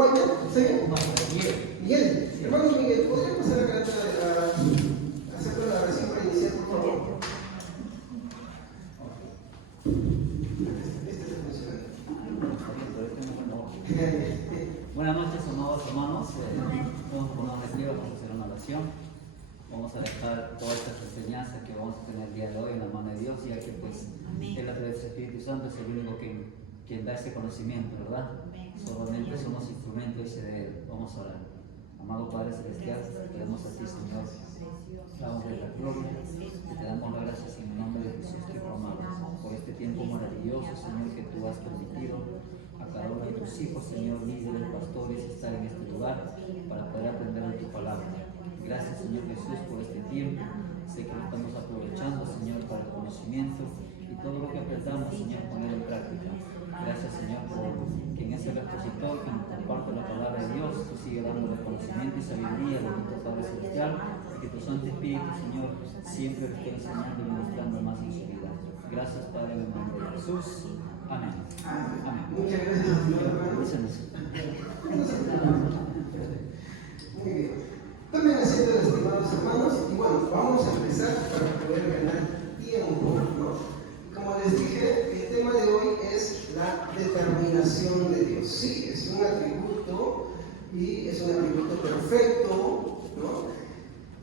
Walter, ¿sí? Miguel. Miguel. Sí. Hermano Miguel, ¿podría pasar acá a hacer la oración para iniciar, por favor? Buenas noches, amados hermanos. Vamos a ponernos de pie, vamos a hacer una oración. Vamos a dejar toda esta enseñanza que vamos a tener el día de hoy en la mano de Dios, ya que pues Él a través del Espíritu Santo es el único quien da ese conocimiento, ¿verdad? Solamente somos instrumentos de Él. Vamos a orar. Amado Padre Celestial, te damos a ti, Señor, damos de la gloria y te damos las gracias en el nombre de Jesús que amamos por este tiempo maravilloso, Señor, que tú has permitido a cada uno de tus hijos, Señor, líderes, pastores, estar en este lugar para poder aprender de tu palabra. Gracias, Señor Jesús, por este tiempo. Sé que lo estamos aprovechando, Señor, para el conocimiento y todo lo que aprendamos, Señor, poner en práctica. Gracias, Señor, por que en ese repositor que nos comparte la palabra de Dios, tú sigue dándole conocimiento y sabiduría, bendito Padre Celestial, y que tu Santo Espíritu, Señor, siempre lo esté enseñando y ministrando más en su vida. Gracias, Padre, en el nombre de Jesús. Amén. Amén. Muchas gracias, hermanos. Muy bien. Tomen asiento, estimados hermanos, y bueno, vamos a empezar para poder ganar tiempo, ¿no? Como les dije, el tema de hoy es la determinación de Dios. Sí, es un atributo y es un atributo perfecto, ¿no?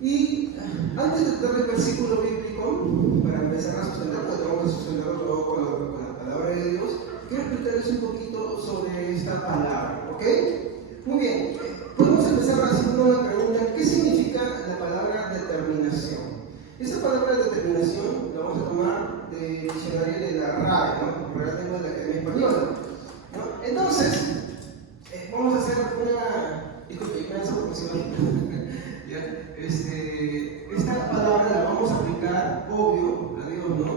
Y antes de dar el versículo bíblico, para empezar a sustentarlo, tenemos que sustentarlo todo con la palabra de Dios, quiero explicarles un poquito sobre esta palabra, ¿ok? Muy bien, podemos empezar haciendo una pregunta: ¿qué significa la palabra determinación? Esta palabra determinación la vamos a tomar del diccionario de la RAE, ¿no? Real Lengua de la Academia Española, ¿no? Entonces, vamos a hacer una... Disculpe, me hace esta palabra la vamos a aplicar, obvio, a Dios, ¿no?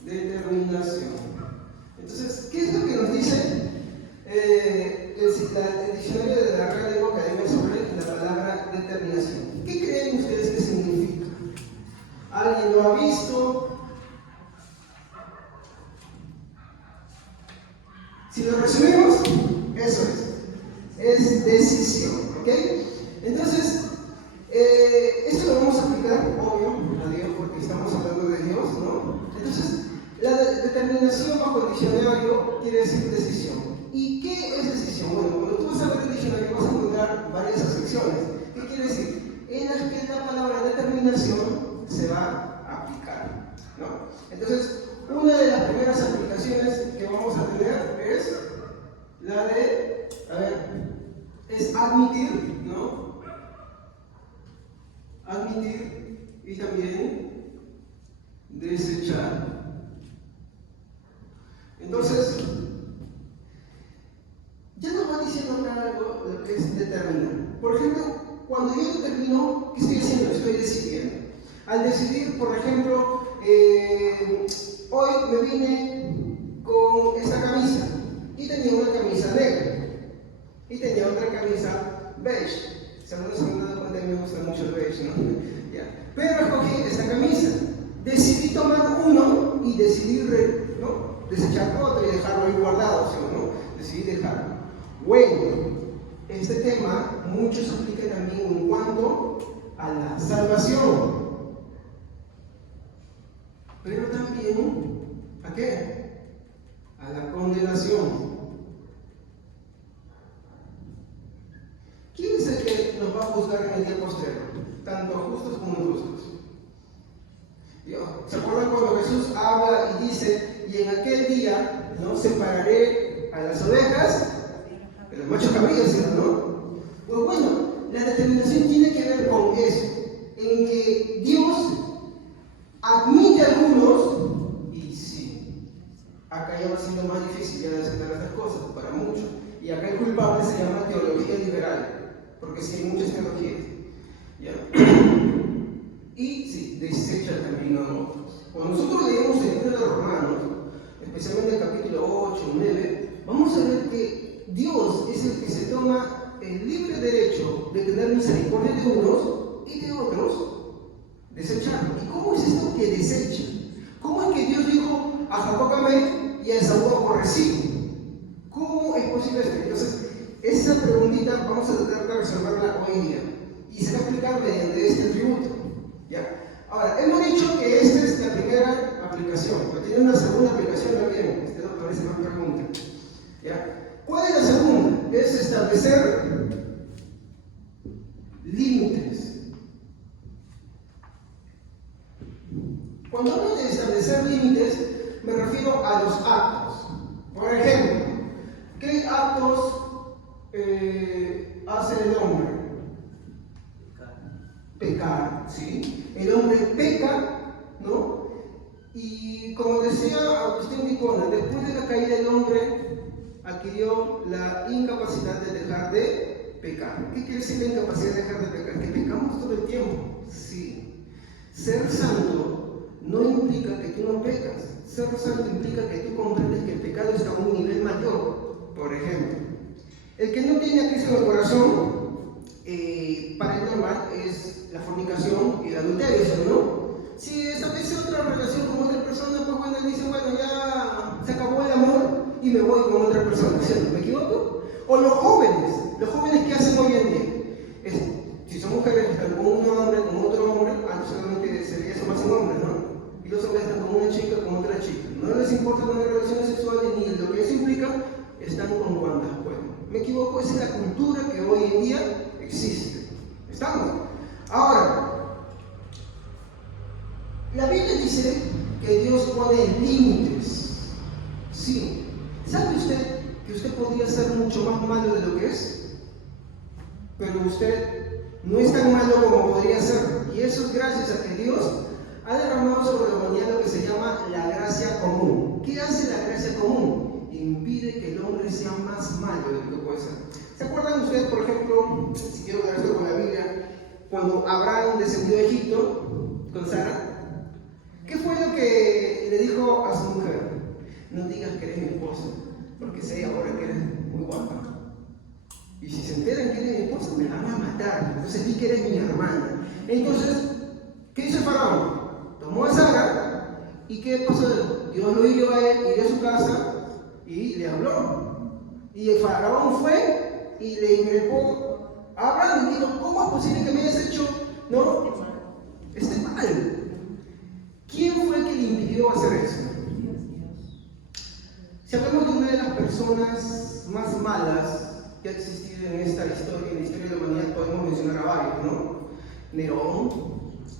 Determinación. Entonces, ¿qué es lo que nos dice el diccionario de la Real Lengua Academia sobre la palabra determinación? ¿Qué creen ustedes que significa? ¿Alguien lo ha visto? Si lo resumimos, eso es decisión, ¿ok? Entonces, esto lo vamos a aplicar, obvio, a Dios, porque estamos hablando de Dios, ¿no? Entonces, la determinación bajo el diccionario quiere decir decisión. ¿Y qué es decisión? Bueno, cuando tú vas a ver el diccionario vas a encontrar varias secciones. ¿Qué quiere decir? En las que la palabra determinación se va a aplicar, ¿no? Entonces, una de las primeras aplicaciones que vamos a tener es la de, es admitir, ¿no? Admitir y también desechar. Entonces, ya nos va diciendo acá algo lo que es determinar. Por ejemplo, cuando yo determino, ¿qué estoy haciendo? Estoy decidiendo. Al decidir, por ejemplo, hoy me vine con esta camisa y tenía una camisa negra y tenía otra camisa beige. Si algunos se han dado cuenta, a mí me gusta mucho el beige, ¿no? Ya. Pero escogí esta camisa. Decidí tomar uno y decidí desechar otro y dejarlo ahí guardado, ¿sí o no? Decidí dejarlo. Bueno, este tema mucho se aplica también en cuanto a la salvación. Pero también, ¿a qué? A la condenación. ¿Quién es el que nos va a juzgar en el día postrero? Tanto justos como injustos. ¿Se acuerdan cuando Jesús habla y dice, y en aquel día no separaré a las ovejas de los machos cabríos, ¿no? Pues bueno, la determinación tiene que ver con eso, en que Dios admite a algunos, y sí, acá ya va siendo más difícil ya de aceptar estas cosas para muchos, y acá el culpable se llama teología liberal, porque sí hay muchas teologías, ¿ya? Y sí, desecha también a otros. Cuando nosotros leemos el libro de los Romanos, especialmente el capítulo 8 y 9, vamos a ver que Dios es el que se toma el libre derecho de tener misericordia de unos y de otros desecharlo. ¿Y cómo es esto que desecha? ¿Cómo es que Dios dijo a Jacob amé y a Esaú aborrecí? vamos a tratar de resolverla hoy en día. Y se va a explicar mediante este atributo. ¿Ya? Ahora, hemos dicho que esta es la primera aplicación, pero tiene una segunda aplicación también. Usted nos parece más pregunta. ¿Ya? ¿Cuál es la segunda? Es establecer límites. Cuando hablo de establecer límites, me refiero a los actos. Por ejemplo, ¿qué actos hace el hombre? Pecar, ¿sí? El hombre peca, ¿no? Y como decía Agustín de Hipona, después de la caída del hombre adquirió la incapacidad de dejar de pecar. ¿Qué quiere decir la incapacidad de dejar de pecar? Que pecamos todo el tiempo. Sí. Ser santo no implica que tú no pecas. Ser santo implica que tú comprendes que el pecado está a un nivel mayor. Por ejemplo, el que no tiene a Cristo en el corazón, para el normal es la fornicación y el adulterio, ¿no? Si establece otra relación con otra persona, pues bueno, dice, bueno, ya se acabó el amor y me voy con otra persona, ¿cierto? ¿Me equivoco? O los jóvenes que hacen hoy en día, si son mujeres están con un hombre, con otro hombre, antes solamente sería eso más en hombres, ¿no? Y los hombres están con una chica, con otra chica. No les importa tener relaciones sexuales ni lo que eso implica, están con cuantas pueden. ¿Me equivoco? Esa es la cultura que hoy en día existe. ¿Estamos? Ahora, la Biblia dice que Dios pone límites. Sí. ¿Sabe usted que usted podría ser mucho más malo de lo que es? Pero usted no es tan malo como podría ser. Y eso es gracias a que Dios ha derramado sobre la humanidad lo que se llama la gracia común. ¿Qué hace la gracia común? Impide que el hombre sea más malo de lo que puede ser. ¿Se acuerdan ustedes, por ejemplo, si quiero hablar esto con la Biblia, cuando Abraham descendió de Egipto con Sara? ¿Qué fue lo que le dijo a su mujer? No digas que eres mi esposa, porque sé ahora que eres muy guapa. Y si se enteran que eres mi esposa, me van a matar. Entonces di que eres mi hermana. Entonces, ¿qué hizo Faraón? Tomó a Sara y ¿qué pasó? Dios lo hirió a él, hirió a su casa y le habló. Y el Faraón fue y le increpó a Abraham y dijo, ¿cómo es posible que me hayas hecho, no, este mal? ¿Quién fue el que le impidió hacer eso? Si hablamos de una de las personas más malas que ha existido en esta historia, en la historia de la humanidad, podemos mencionar a varios, ¿no? Nerón,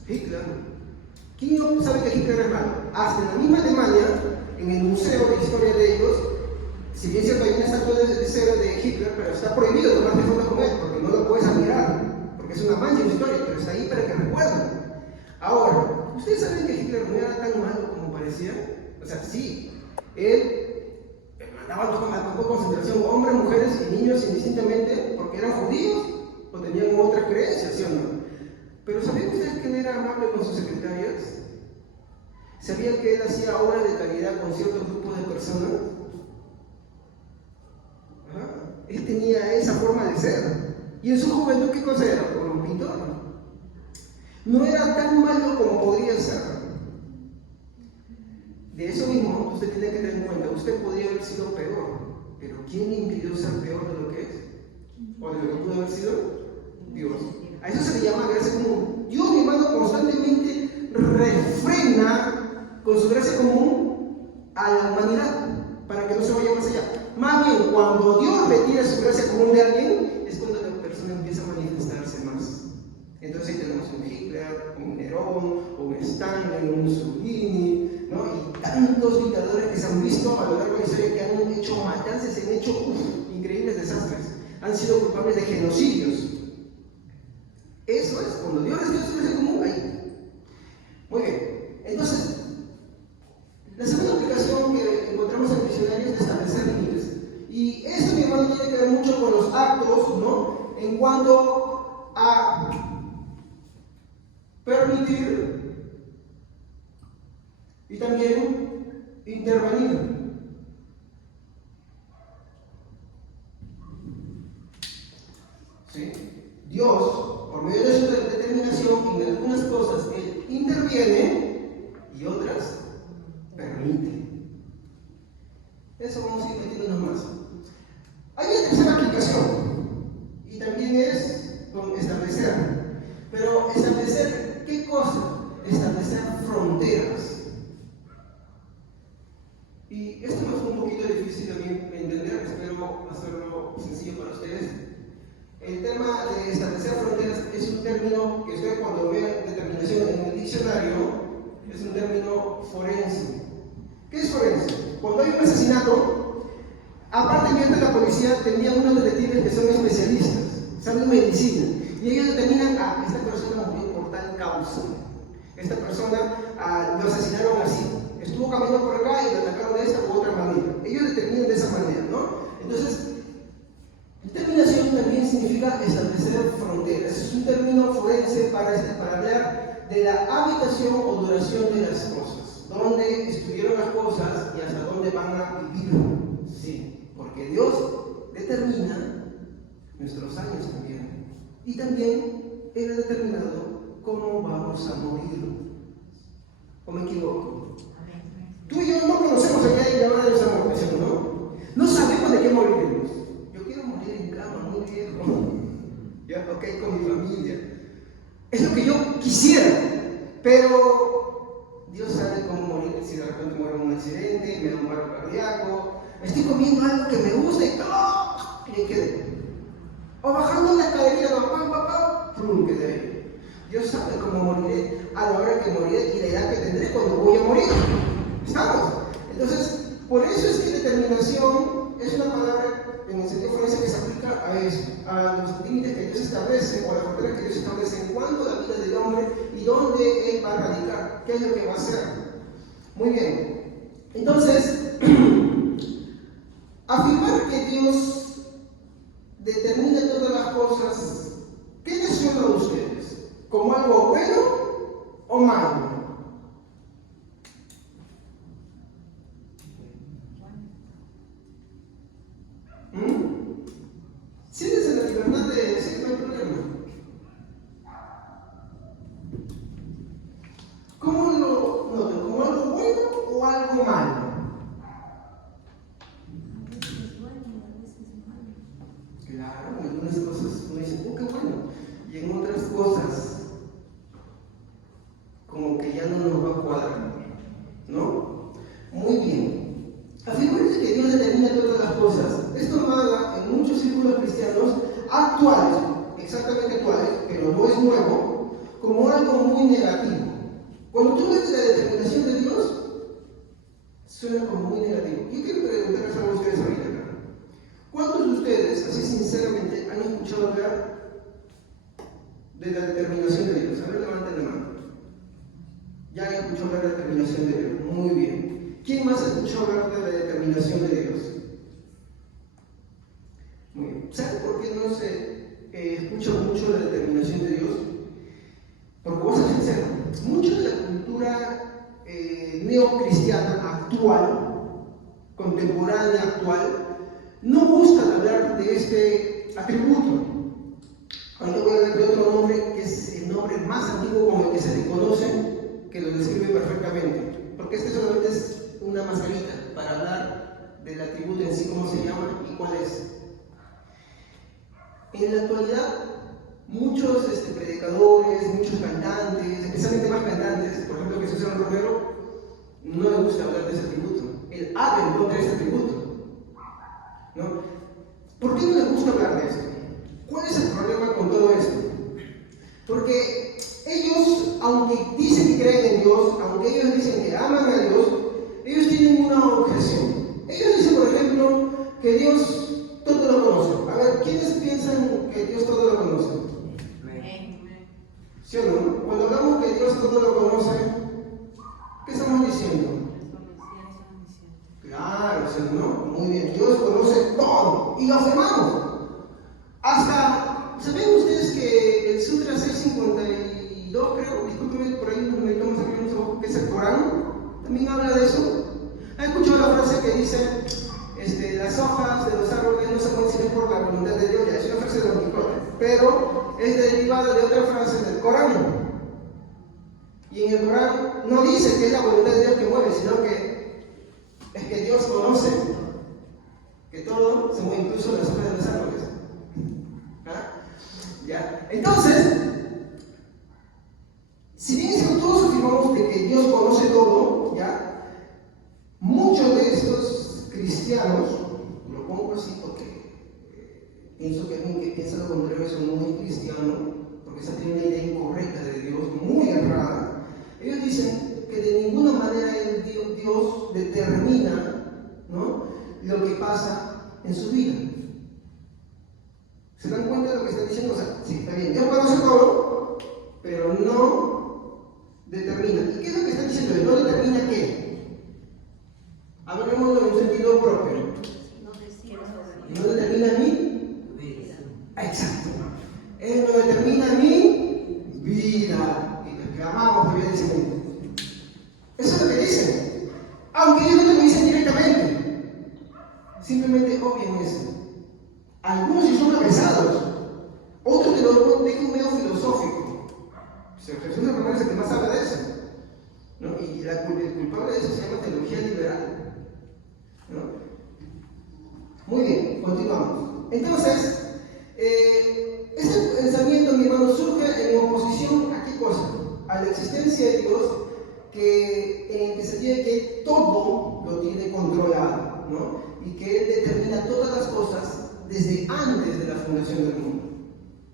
Hitler. ¿Quién no sabe que Hitler es malo? Hasta en la misma Alemania, en el museo de historia de ellos, si bien cierto hay una estatua de cera de Hitler, pero está prohibido tomarte fotos con él, porque no lo puedes admirar, porque es una mancha en su historia, pero está ahí para que recuerden. Ahora, ¿ustedes saben que Hitler no era tan malo como parecía? O sea, sí, él mandaba a los campos de concentración hombres, mujeres y niños indistintamente porque eran judíos o tenían otras creencias, ¿sí o no? Pero ¿sabían ustedes que él era amable con sus secretarias? ¿Sabían que él hacía obras de caridad con ciertos grupos de personas? Él tenía esa forma de ser. Y en su juventud, ¿qué cosa era? Un pintor. No era tan malo como podría ser. De eso mismo, usted tiene que tener en cuenta, usted podría haber sido peor, pero ¿quién le impidió ser peor de lo que es? ¿O de lo que pudo haber sido? Dios. A eso se le llama gracia común. Dios, mi hermano, constantemente refrena con su gracia común a la humanidad para que no se vaya más allá. Más bien, cuando Dios retira su gracia común de alguien, es cuando la persona empieza a manifestarse más. Entonces ahí tenemos un Hitler, un Nerón, un Stalin, un Mussolini, ¿no? Y tantos dictadores que se han visto a lo largo de la historia que han hecho matanzas, han hecho increíbles desastres, han sido culpables de genocidios. Eso es, cuando Dios recibe su gracia común, ahí. Muy bien, entonces, la segunda aplicación que encontramos en el diccionario es de establecer límites. Y esto, mi hermano, tiene que ver mucho con los actos, ¿no? En cuanto a permitir y también intervenir. ¿Sí? Dios, por medio de su determinación, en algunas cosas Él interviene y otras permite. Eso vamos a ir metiéndonos más. Hay una tercera aplicación, Aparte que la policía tenía unos detectives que son especialistas, saben medicina, y ellos determinan, esta persona murió por tal causa, esta persona lo asesinaron así, estuvo caminando por acá y lo atacaron de esta u otra manera. Ellos determinan de esa manera, ¿no? Entonces, determinación también significa establecer fronteras. Es un término forense para hablar de la habitación o duración de las cosas, dónde estuvieron las cosas y hasta dónde van a vivir. Sí, porque Dios determina nuestros años también. Y también Él ha determinado cómo vamos a morir. ¿O me equivoco? Tú y yo no conocemos el día y la hora de nuestra muerte, ¿no? No sabemos de qué moriremos. Yo quiero morir en cama, muy viejo. Ya, ok, con mi familia. Es lo que yo quisiera, pero Dios sabe cómo morir. Si de repente muero en un accidente, me da un paro cardíaco, estoy comiendo algo que me gusta y ¡oh! Y me quedé. O bajando la escalerilla, ¡pum! Quedé ahí. Dios sabe cómo moriré, a la hora que moriré y la edad que tendré cuando voy a morir. ¿Estamos? Entonces, por eso es que determinación es una palabra en el sentido forense que se aplica a eso, a los límites que Dios establece o a las fronteras que Dios establece en cuanto a la vida del hombre y dónde Él va a radicar, qué es lo que va a hacer. Muy bien. Entonces, afirmar que Dios determina todas las cosas, ¿qué les suena a ustedes? ¿Como algo bueno o malo? Siéntese la libertad de decir, no hay problema. ¿Cómo lo notan? ¿Como algo bueno o algo malo? Claro, en algunas cosas uno dice, qué bueno. Y en otras cosas, como que ya no nos va a cuadrar, ¿no? Muy bien. Afirmar que Dios determina todas las cosas es tomada en muchos círculos cristianos actuales, exactamente actuales, pero no es nuevo, como algo muy negativo. Cuando tú ves la determinación de Dios, suena como muy negativo. Yo quiero preguntarles a ustedes ahorita. ¿Cuántos de ustedes, así sinceramente, han escuchado hablar de la determinación de Dios? A ver, levanten la mano. Ya han escuchado hablar de la determinación de Dios. Muy bien. ¿Quién más ha escuchado hablar de la determinación de Dios? Muy bien. ¿Saben por qué no se escucha mucho la determinación de Dios? Porque voy a ser sincero, mucho de la cultura neocristiana actual, contemporánea actual, no gusta hablar de este atributo. Ahora voy a hablar de otro nombre que es el nombre más antiguo con el que se le conoce, que lo describe perfectamente. Porque este solamente es una mascarita para hablar del atributo en sí, cómo se llama y cuál es. En la actualidad, muchos predicadores, muchos cantantes, especialmente más cantantes, por ejemplo Jesús Romero, no le gusta hablar de ese atributo. Él habla en contra de ese atributo. ¿No? ¿Por qué no les gusta hablar de esto? ¿Cuál es el problema con todo esto? Porque ellos, aunque dicen que creen en Dios, aunque ellos dicen que aman a Dios, ellos tienen una objeción. Ellos dicen, por ejemplo, que Dios todo lo conoce. A ver, ¿quiénes piensan que Dios todo lo conoce? ¿Sí o no? Cuando hablamos que Dios todo lo conoce, ¿qué estamos diciendo? Claro, ¿sí o no? Muy bien, Dios conoce todo y lo afirmamos. Hasta, ¿saben ustedes que el Sutra 652, creo, discúlpenme, por ahí nos meditamos aquí en nuestro, que es el Corán, también habla de eso? ¿Han escuchado la frase que dice, las hojas de los árboles no se mueven sino por la voluntad de Dios? Ya es una frase de Don Quijote, pero es derivada de otra frase del Corán. Y en el Corán no dice que es la voluntad de Dios que mueve, sino que es que Dios conoce que todo se mueve, incluso las hojas de los árboles. ¿Ah? ¿Ya? Entonces, si bien es que todos afirmamos de que Dios conoce todo, ¿ya? Muchos de estos cristianos, lo pongo así porque pienso que alguien que piensa lo contrario eso no es cristiano, porque esa tiene una idea incorrecta de Dios, muy errada. Ellos dicen que de ninguna manera Dios determina, ¿no?, lo que pasa en su vida. ¿Se dan cuenta de lo que está diciendo? O sea, sí, está bien, Dios conoce todo, pero no determina. ¿Y qué es lo que está diciendo? ¿No determina qué? Hablemoslo en un sentido propio. ¿No determina mi vida? Exacto. Él no determina mi vida. Y nos clamamos todavía en ese mundo. Eso es lo que dicen. Aunque ellos no te lo dicen directamente. Simplemente obvian eso. Algunos sí son apesados. Otros te lo dejan medio filosófico. Jesús es el que más habla de eso. ¿No? Y el culpable de eso se llama teología liberal. ¿No? Muy bien, continuamos. Entonces, este pensamiento, mi hermano, surge en oposición a qué cosa? A la existencia de Dios, en el que se tiene que todo lo tiene controlado, ¿no? Y que Él determina todas las cosas desde antes de la fundación del mundo.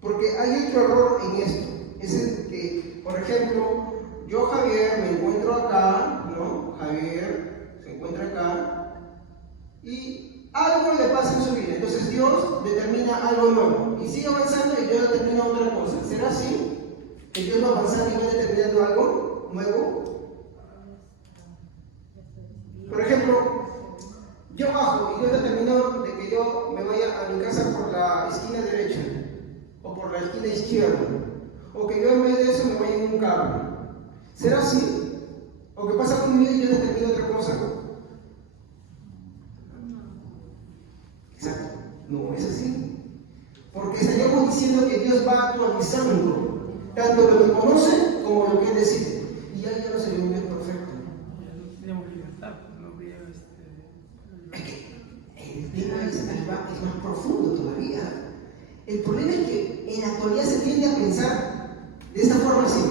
Porque hay otro error en esto. Es el que, por ejemplo, yo, Javier, me encuentro acá, ¿no? Javier se encuentra acá y algo le pasa en su vida. Entonces Dios determina algo nuevo y sigue avanzando y Dios determina otra cosa. ¿Será así? ¿Que Dios va avanzando y va determinando algo nuevo? Por ejemplo, yo bajo y Dios determinó de que yo me vaya a mi casa por la esquina derecha o por la esquina izquierda, o que yo en vez de eso me vaya en un carro. ¿Será así? ¿O que pasa con mi vida y yo determino otra cosa? Exacto. No es así. Porque estaríamos diciendo que Dios va actualizando tanto lo que conoce como lo que Él decide. Y ya no sería un Dios perfecto. No tenemos libertad, no habría Es que el tema es más profundo todavía. El problema es que en la actualidad se tiende a pensar de esta forma así,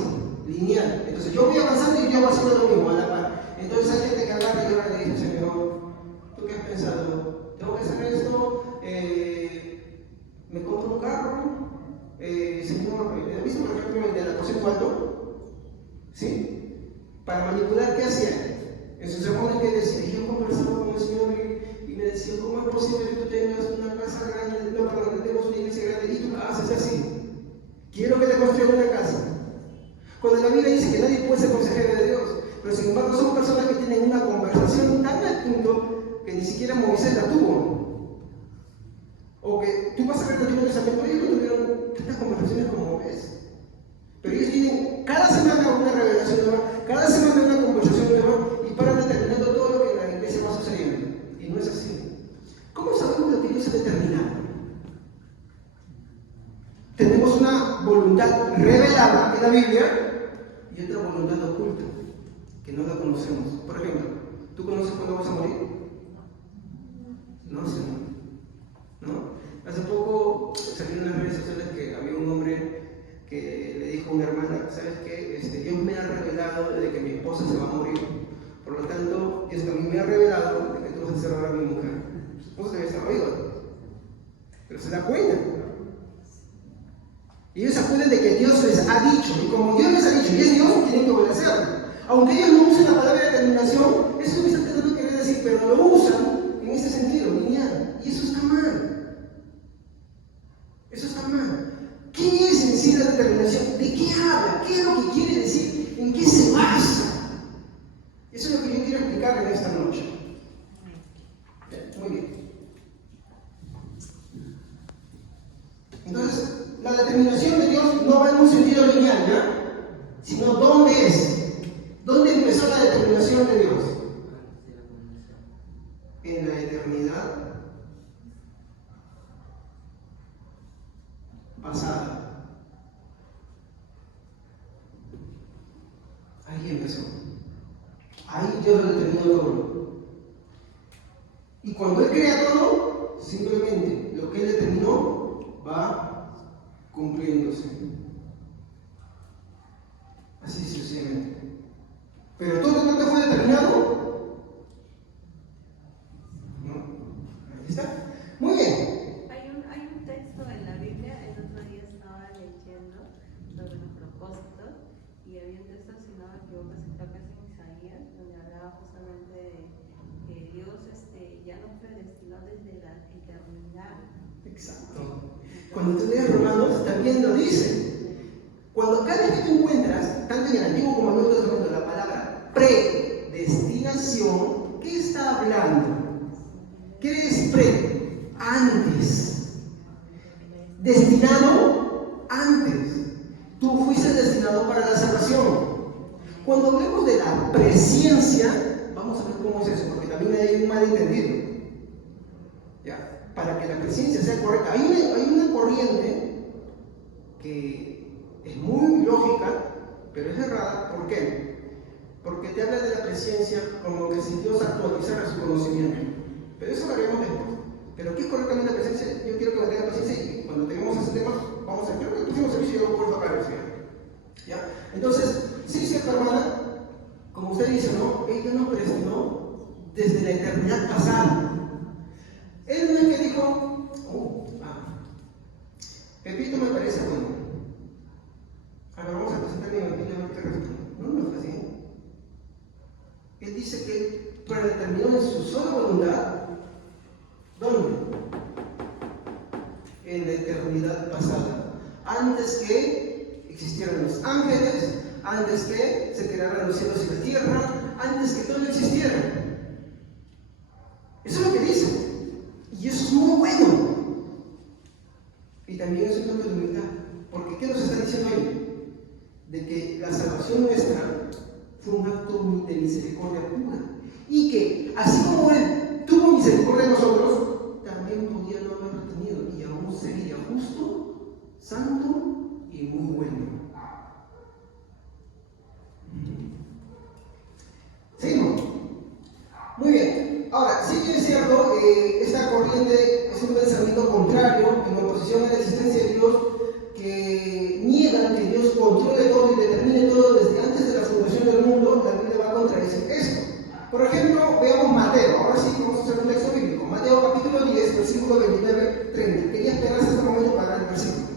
lineal. Entonces yo voy avanzando y yo voy haciendo lo mismo a la par. Entonces hay gente que agarra y ahora le dice, Señor, ¿tú qué has pensado? ¿Tengo que hacer esto? ¿Me compro un carro? Señor, ¿has visto por ejemplo el de la aposento alto? ¿Sí? Para manipular, ¿qué hacía? En sus sermones que decía, yo conversaba con el Señor y me decía, ¿cómo es posible que tú tengas una casa grande? No, perdón, que tengas una iglesia grande y tu casa es así. Quiero que te construyan una casa. Cuando la Biblia dice que nadie puede ser consejero de Dios, pero sin embargo son personas que tienen una conversación tan al punto que ni siquiera Moisés la tuvo. O que tú vas a ver el Antiguo Testamento, ellos no tuvieron tantas conversaciones como ves. Pero ellos tienen cada semana una revelación nueva, cada semana una conversación nueva y paran determinando todo lo que en la iglesia va sucediendo. Y no es así. ¿Cómo sabemos lo que Dios ha determinado? Tenemos una voluntad revelada en la Biblia y otra voluntad oculta que no la conocemos. Por ejemplo, ¿tú conoces cuándo vas a morir? No, Señor. ¿No? Hace poco salió en las redes sociales que había un hombre que le dijo a una hermana, ¿sabes qué? Dios me ha revelado de que mi esposa se va a morir. Por lo tanto, Dios también me ha revelado de que tú vas a cerrar a mi mujer. Su esposa debe estar viva. Pero se da cuenta. Y ellos acuden de que Dios les ha dicho. Y como Dios les ha dicho y es Dios, tienen que obedecerlo. Aunque ellos no usen la palabra determinación, eso es lo que están tratando de querer decir, pero lo usan en ese sentido, lineal. Y eso está mal. Eso está mal. ¿Qué es en sí la determinación? ¿De qué habla? ¿Qué es lo que quiere decir? ¿En qué se basa? Eso es lo que yo quiero explicar en esta noche. Muy bien. Entonces, la determinación de Dios no va en un sentido lineal, ¿ya? Sino ¿dónde es? ¿Dónde empezó la determinación de Dios? En la eternidad pasada. Ahí empezó. Ahí Dios lo determinó todo. Y cuando Él crea todo, simplemente lo que Él determinó va cumpliéndose. Así sucesivamente. Pero todo lo que fue determinado, ¿no? Ahí está. Muy bien. Hay un texto en la Biblia, el otro día estaba leyendo sobre los propósitos y había un texto, si no me equivoco, creo que es en Isaías, donde hablaba justamente de que Dios ya nos predestinó desde la Exacto. Cuando tú lees Romanos, también lo dice. Cuando cada vez que tú encuentras, tanto en el Antiguo como en el Nuevo Testamento, la palabra predestinación, ¿qué está hablando? ¿Qué es pre? Antes. Destinado antes. Tú fuiste destinado para la salvación. Cuando hablemos de la presciencia, vamos a ver cómo es eso, porque también hay un malentendido. ¿Ya? Para que la presciencia sea correcta. Hay una corriente que es muy lógica, pero es errada. ¿Por qué? Porque te habla de la presciencia como que si Dios actualizara su conocimiento. Pero eso lo haremos después. Pero ¿qué es correctamente la presencia? Yo quiero que mantengan paciencia y cuando tengamos ese tema, vamos a ver. Creo que el próximo servicio yo lo puedo tocar al final. ¿Ya? Entonces, sí, cierta hermana, como usted dice, ¿no? Ella nos predestinó desde la eternidad pasada. Él no es que dijo, Pepito me parece bueno. Ahora vamos a presentar mi evangelio a ver qué responde. No es así. Él dice que predeterminó en su sola voluntad. ¿Dónde? En la eternidad pasada. Antes que existieran los ángeles, antes que se crearan los cielos y la tierra, antes que todo existiera. Eso es lo que dice. Y eso es muy bueno. Y también es un acto de humildad. Porque ¿qué nos está diciendo ahí? De que la salvación nuestra fue un acto de misericordia pura. Y que así como Él tuvo misericordia de nosotros, también podía no haberlo tenido. Y aún sería justo, santo y muy bueno. ¿Seguimos? Muy bien. Ahora, sí que es cierto, esta corriente es un pensamiento contrario, en oposición a la existencia de Dios, que niegan que Dios controle todo y determine todo desde antes de la fundación del mundo. La Biblia va a contradecir esto. Por ejemplo, veamos Mateo. Ahora sí vamos a hacer un texto bíblico. Mateo capítulo 10, versículo 29-30. Quería esperar hasta este momento para el versículo.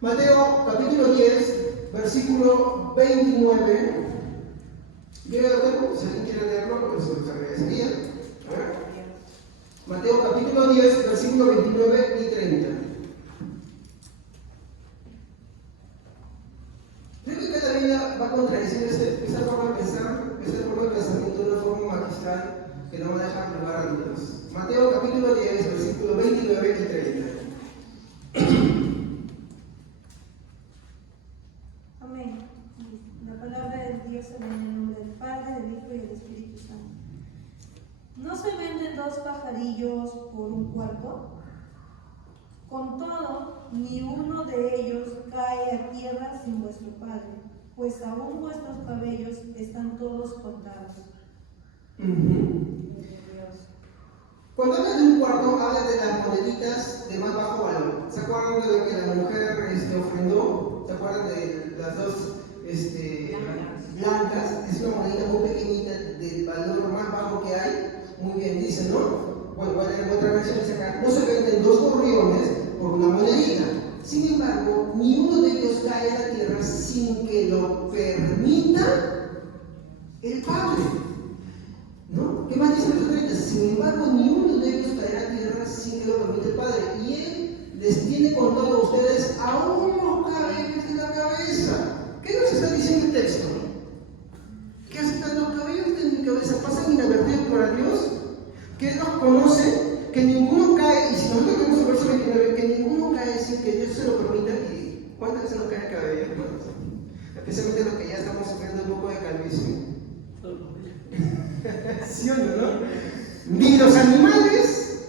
Mateo capítulo 10, versículo 29. ¿Quiere leerlo? Si alguien quiere leerlo, pues se agradecería. A ver. Mateo capítulo 10, versículo 29 y 30. Creo que cada Biblia va a contradecir esta forma de pensar, esta forma de pensamiento de una forma magistral que no va a dejar lugar a dudas. Mateo capítulo 10, versículo 29 y 30. Amén. La palabra de Dios se lee en el nombre del Padre, del Hijo y del Espíritu Santo. ¿No se venden dos pajarillos por un cuarto? Con todo, ni uno de ellos cae a tierra sin vuestro Padre, pues aún vuestros cabellos están todos contados. Cuando habla de un cuarto, habla de las moneditas de más bajo valor. ¿Se acuerdan de lo que la mujer ofrendó? ¿Se acuerdan de las dos blancas? Es una monedita muy pequeñita del valor más bajo que hay. Muy bien, dice, ¿no? Bueno, voy a leer otra versión, dice acá, no se venden dos gorriones por una monedita. Sin embargo, ni uno de ellos cae a la tierra sin que lo permita el Padre. ¿No? ¿Qué más dice los 30? Sin embargo, ni uno de ellos caerá a tierra sin que lo permita el Padre. Y Él les tiene contado a ustedes aún los cabellos de la cabeza. ¿Qué nos está diciendo el texto? Que hasta los cabellos de mi cabeza pasan inadvertidos para Dios, que Él los conoce, que ninguno cae, y si nosotros tenemos el verso 29, que ninguno cae sin que Dios se lo permita. ¿Y cuántas veces nos cae el cabello? Bueno, especialmente los que ya estamos sufriendo un poco de calvicie. ¿Sí o no? Ni los animales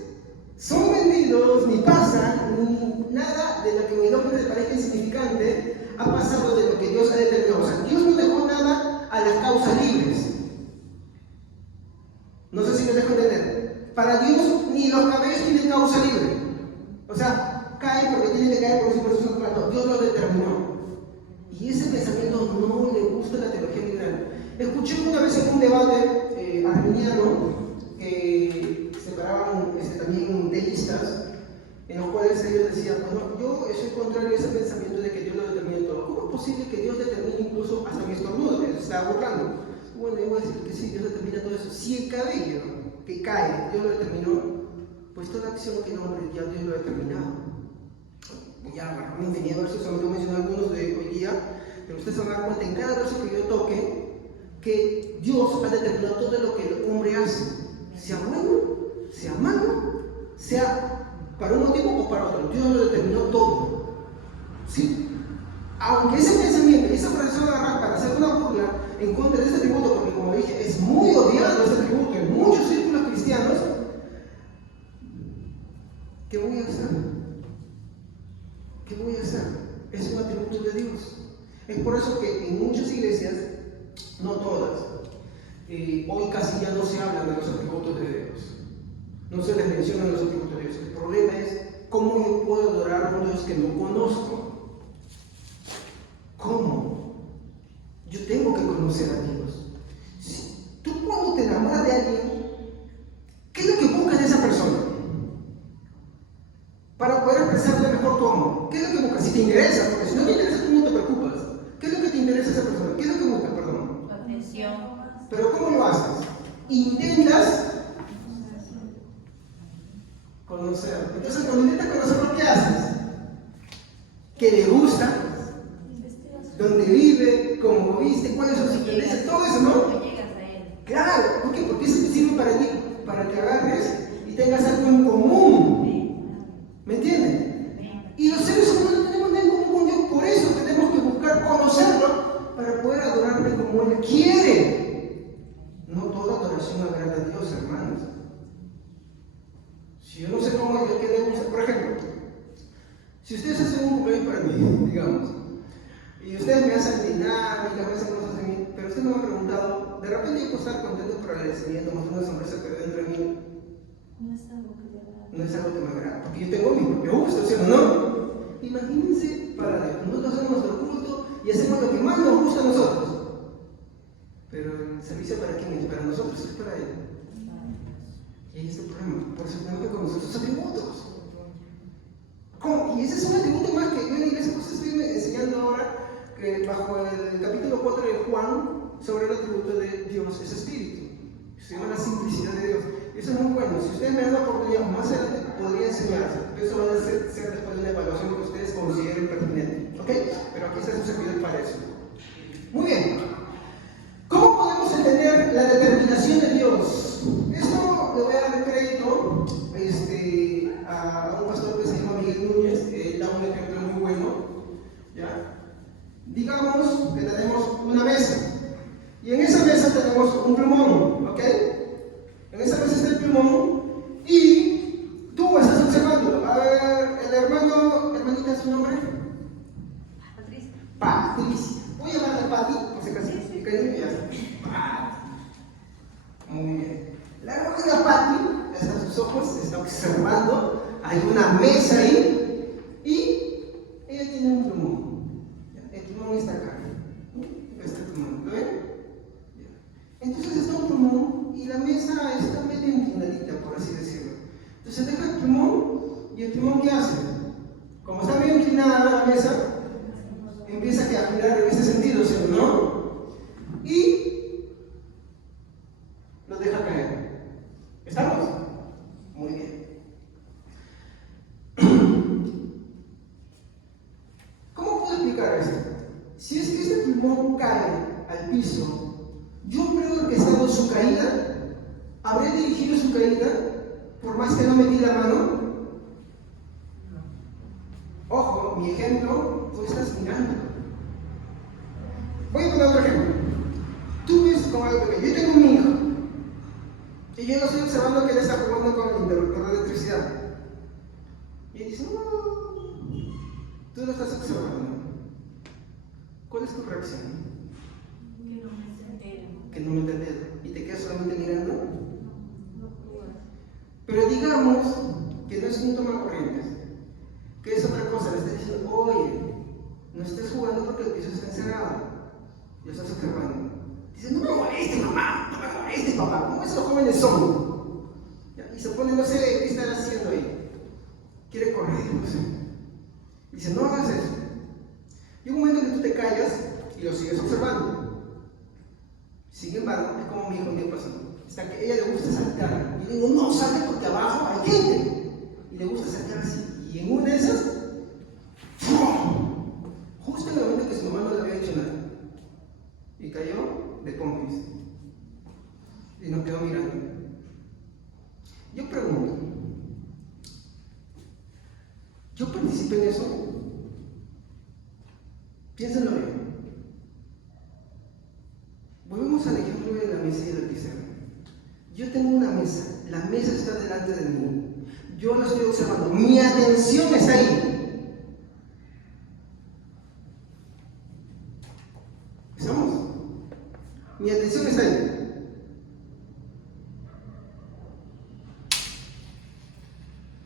son vendidos, ni pasan, ni nada de lo que mi nombre le parezca insignificante ha pasado de lo que Dios ha determinado. O sea, Dios no dejó nada a las causas libres. No sé si me dejo entender. Para Dios ni los cabellos tienen causa libre. O sea, caen porque tienen que caer por su son planos. Dios lo determinó. Y ese pensamiento no le gusta a la teología liberal. Escuché una vez en un debate arminiano que separaban también deístas, en los cuales ellos decían, bueno, yo soy contrario a ese pensamiento de que Dios lo determine todo. ¿Cómo es posible que Dios determine incluso hasta mi estornudo? Se estaba burlando. Bueno, yo voy a decir que sí, Dios determina todo eso. Si el cabello que cae, Dios lo determinó, pues pues toda acción que el hombre ya Dios lo ha determinado. Voy a agarrar una infinidad de versos, solamente voy a mencionar algunos de hoy día, pero ustedes se van a dar cuenta en cada verso que yo toque que Dios ha determinado todo lo que el hombre hace, sea bueno, sea malo, sea para un motivo o para otro. Dios lo determinó todo. ¿Sí? Aunque ese pensamiento, esa persona agarra para hacer una burla en contra de ese tributo, porque como dije, es muy odiado este tributo en muchos círculos cristianos, ¿qué voy a hacer? ¿Qué voy a hacer? Es un atributo de Dios. Es por eso que en muchas iglesias, no todas, hoy casi ya no se habla de los atributos de Dios. No se les menciona los atributos de Dios. El problema es cómo yo puedo adorar a un Dios que no conozco. ¿Cómo? Yo tengo que conocer a Dios. Si tú cuando te enamoras de alguien, ¿qué es lo que buscas de esa persona? Para poder expresarle mejor tu amor. ¿Qué es lo que buscas? Si te interesa, porque si no te interesa tú no te preocupas. ¿Qué es lo que te interesa de esa persona? ¿Qué es lo que buscas? Perdón. Atención. Pero ¿cómo lo haces? Intentas conocer. Entonces cuando intentas conocer, ¿qué haces? ¿Qué le gusta? ¿Dónde vive? ¿Cómo viste? ¿Cuáles son sus tendencias? Todo eso, ¿no? No llegas a él. Claro, ¿por qué? Porque eso te sirve para ti, para que agarres y tengas algo en común. ¿Me entienden? Y los seres humanos no tenemos nada en común con Dios, por eso tenemos que buscar conocerlo para poder adorarle como Él quiere. No toda adoración agrada a Dios, hermanos. Si yo no sé cómo Dios quiere usar, por ejemplo, si ustedes hacen un cumpleaños para mí, digamos, y ustedes me hacen dinámica, me hacen cosas en mí, pero ustedes me han preguntado, de repente yo puedo estar contento por el agradecimiento, mostrando una sonrisa, pero dentro de mí No es algo que le agrada. no es algo que me agrada, porque yo tengo mi propio gusto, ¿sí o no? Imagínense para Dios, nosotros hacemos nuestro culto y hacemos lo que más nos gusta a nosotros. Pero el servicio para quién es, para nosotros, es para Él. Y ahí está el problema, por eso tenemos que conocer sus atributos. ¿Cómo? Y ese es un atributo más que yo en la iglesia pues estoy enseñando ahora, que bajo el capítulo 4 de Juan, sobre el atributo de Dios es espíritu. Se llama la simplicidad de Dios. Eso es muy bueno. Si ustedes me dan la oportunidad, más adelante podría enseñarse. Eso va a ser después de una evaluación que ustedes consideren pertinente. ¿Ok? Pero aquí está su servidor para eso. Muy bien. ¿Cómo podemos entender la determinación de Dios? Esto le voy a dar crédito a un pastor que se llama Miguel Núñez. Él da un ejemplo muy bueno. ¿Ya? Digamos que tenemos una mesa. Y en esa mesa tenemos un plumón. ¿Ok? En esa mesa está el plumón. Y tú estás observando. A ver, hermanita, ¿su nombre? Patricia. Patricia. Voy a llamarla Pati, por si acaso. Y cariño ya está. Pati. Muy bien. La hermanita Pati, está sus ojos, está observando. Hay una mesa ahí. Y ella tiene un plumón. El plumón está acá. Acá está el plumón. ¿Lo ven? Entonces está un plumón y la mesa está medio inclinadita, por así decirlo. Entonces deja el plumón y el plumón ¿qué hace? Como está medio inclinada la mesa, empieza a girar en ese sentido, ¿sí o no? Y lo deja caer. ¿Estamos? Muy bien. ¿Cómo puedo explicar esto? Si es que ese plumón cae al piso, yo creo que estando su caída, ¿habré dirigido su caída por más que no metí la mano? Ojo, mi ejemplo, tú estás mirando. Voy a poner otro ejemplo. Tú ves como algo pequeño. Yo tengo un hijo y yo lo estoy observando que él está jugando con el interruptor de electricidad. Y él dice, no, tú lo estás observando. ¿Cuál es tu reacción? Que no mete el dedo y te quedas solamente mirando. Pero digamos que no es un toma corrientes, que es otra cosa, le estás diciendo, oye, no estés jugando porque el piso está encerrado, lo estás observando. Dice, no me molestes, mamá, no me molestes, papá, ¿cómo esos jóvenes son? Y se pone, no sé qué están haciendo ahí, quiere correr, no sé. Dice, no hagas eso. Y un momento en que tú te callas y lo sigues observando. Sin embargo, es como mi hijo un día pasó. Hasta que a ella le gusta saltar. Y le digo, no, salte porque abajo hay gente. y le gusta acercarse. Y en una de esas, ¡fum! Justo en el momento que su mamá no le había hecho nada. Y cayó de pompis. Y nos quedó mirando. Yo pregunto, ¿yo participé en eso? Piénsenlo bien. Volvemos al ejemplo de la mesa y del pizarro. Yo tengo una mesa, la mesa está delante de mí. Yo la estoy observando, mi atención está ahí. ¿Estamos? Mi atención está ahí.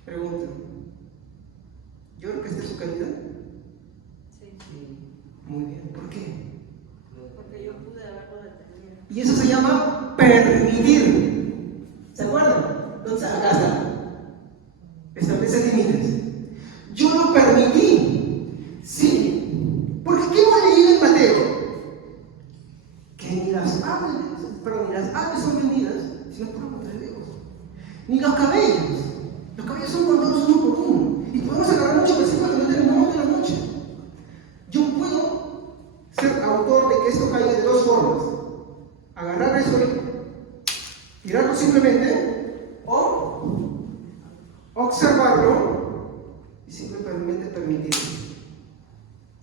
Pregunta. ¿Yo creo que esta es su calidad? Sí, Muy bien. ¿Por qué? porque yo pude haberlo detenido. Y eso se llama permitir. ¿Se acuerdan? Entonces, acá está. Establece límites. Yo lo permití. Sí. Porque ¿qué hemos leído en Mateo? Que ni las aves son vendidas, sino por lo contrario. Ni los cabellos. Los cabellos son contados uno por uno. Y podemos agarrar muchos versículos que no terminamos de la noche. Yo puedo ser autor de que esto caiga de dos formas. Agarrar eso y tirarlo simplemente, o observarlo y simplemente permitirlo.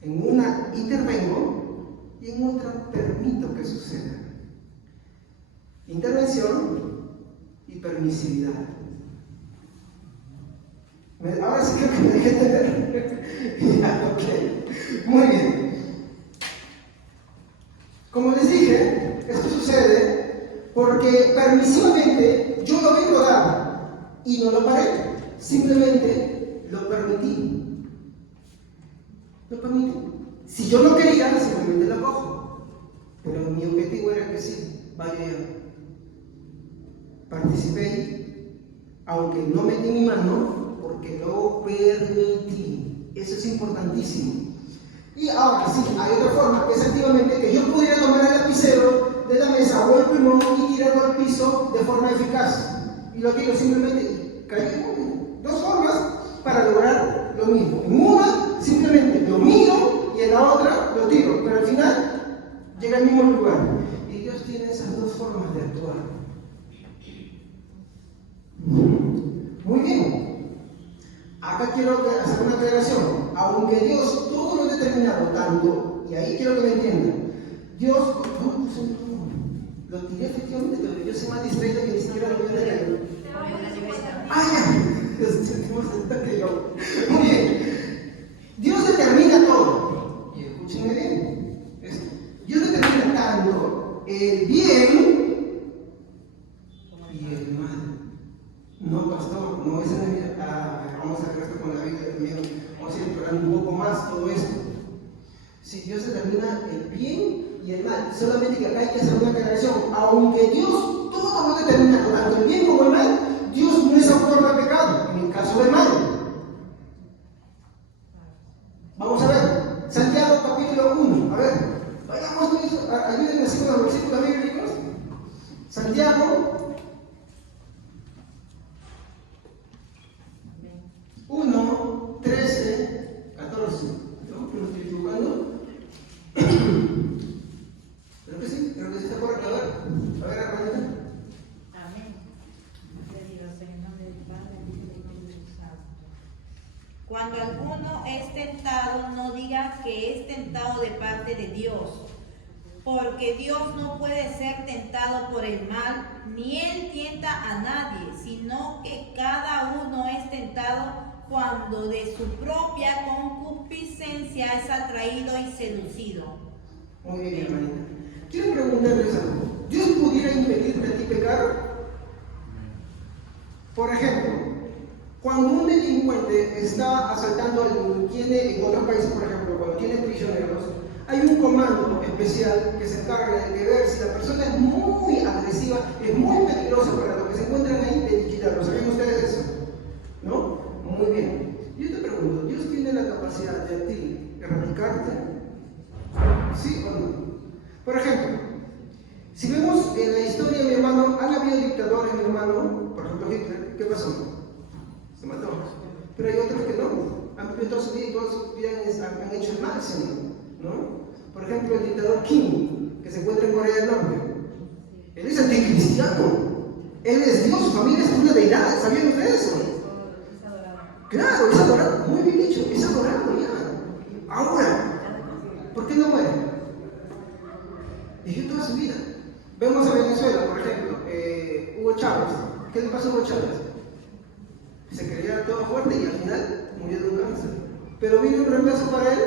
En una intervengo y en otra permito que suceda. Intervención y permisividad. Ahora sí creo que me dejé entender. Ya, ok. Muy bien. Como les dije, esto sucede porque permisivamente yo lo vi rodar y no lo paré. Simplemente lo permití. Lo permití. Si yo no quería, simplemente lo cojo. Pero mi objetivo era que sí, vaya. Participé, aunque no metí mi mano, porque lo permití. Eso es importantísimo. Y ahora sí, hay otra forma, que es activamente que yo pudiera tomar el lapicero de la mesa o el plumón y tirarlo al piso de forma eficaz. Y lo tiro simplemente y caigo. Dos formas para lograr lo mismo. En una, simplemente lo miro y en la otra lo tiro. Pero al final, llega al mismo lugar. Y Dios tiene esas dos formas de actuar. Muy bien. Acá quiero hacer una aclaración. Aunque Dios todo lo ha determinado tanto, y ahí quiero que me entiendan, Dios, lo tiré efectivamente, pero yo soy más distraído que ni siquiera lo voy a leer. ¡Ah, ya! Muy bien. Dios determina todo. Y escúchenme bien. Dios determina tanto el bien y el mal. No, pastor, no es en el... vamos a ver esto con la Biblia también. Vamos a ir explorando un poco más todo esto. Si Dios determina el bien y el mal, solamente que acá hay que hacer una aclaración. Aunque Dios todo lo determina, tanto el bien como el mal, Dios no es autor de pecado, en el caso del mal. Vamos a ver, Santiago capítulo 1. A ver, vayamos, ayúdenme así con los versículos bíblicos. Santiago 1, 13, 14. ¿No? ¿Me estoy equivocando? Creo que sí está correcto. A ver, Armandita. Amén. Le digo, en el nombre del Padre, del Hijo y del Espíritu Santo. Cuando alguno es tentado, no diga que es tentado de parte de Dios, porque Dios no puede ser tentado por el mal, ni Él tienta a nadie, sino que cada uno es tentado cuando de su propia concupiscencia es atraído y seducido. Muy bien, hermanita. Quiero preguntarles algo. ¿Dios pudiera impedirte a ti pecar? Por ejemplo, cuando un delincuente está asaltando a alguien, tiene, en otros países, por ejemplo, cuando tiene prisioneros, hay un comando especial que se encarga de ver si la persona es muy agresiva, es muy peligrosa para los que se encuentran ahí, de liquidarlo. ¿Saben ustedes eso? ¿No? Muy bien. Yo te pregunto, ¿Dios tiene la capacidad de a ti erradicarte? ¿Sí o no? Por ejemplo, si vemos en la historia, mi hermano, han habido dictadores, mi hermano, por ejemplo Hitler, ¿qué pasó? Se mató. pero hay otros que no. Han vivido toda su vida y toda su vida han hecho el máximo, ¿no? Por ejemplo, el dictador Kim, que se encuentra en Corea del Norte. Él es anticristiano. Él es Dios, su familia es una deidad. ¿Sabían ustedes eso? Claro, es adorado. Muy bien dicho, es adorado ya. Ahora, ¿por qué no muere? Vivió toda su vida. Vemos a Venezuela, por ejemplo, Hugo Chávez. ¿Qué le pasó a Hugo Chávez? Se creía todo fuerte y al final murió de un cáncer. Pero vino un reemplazo para él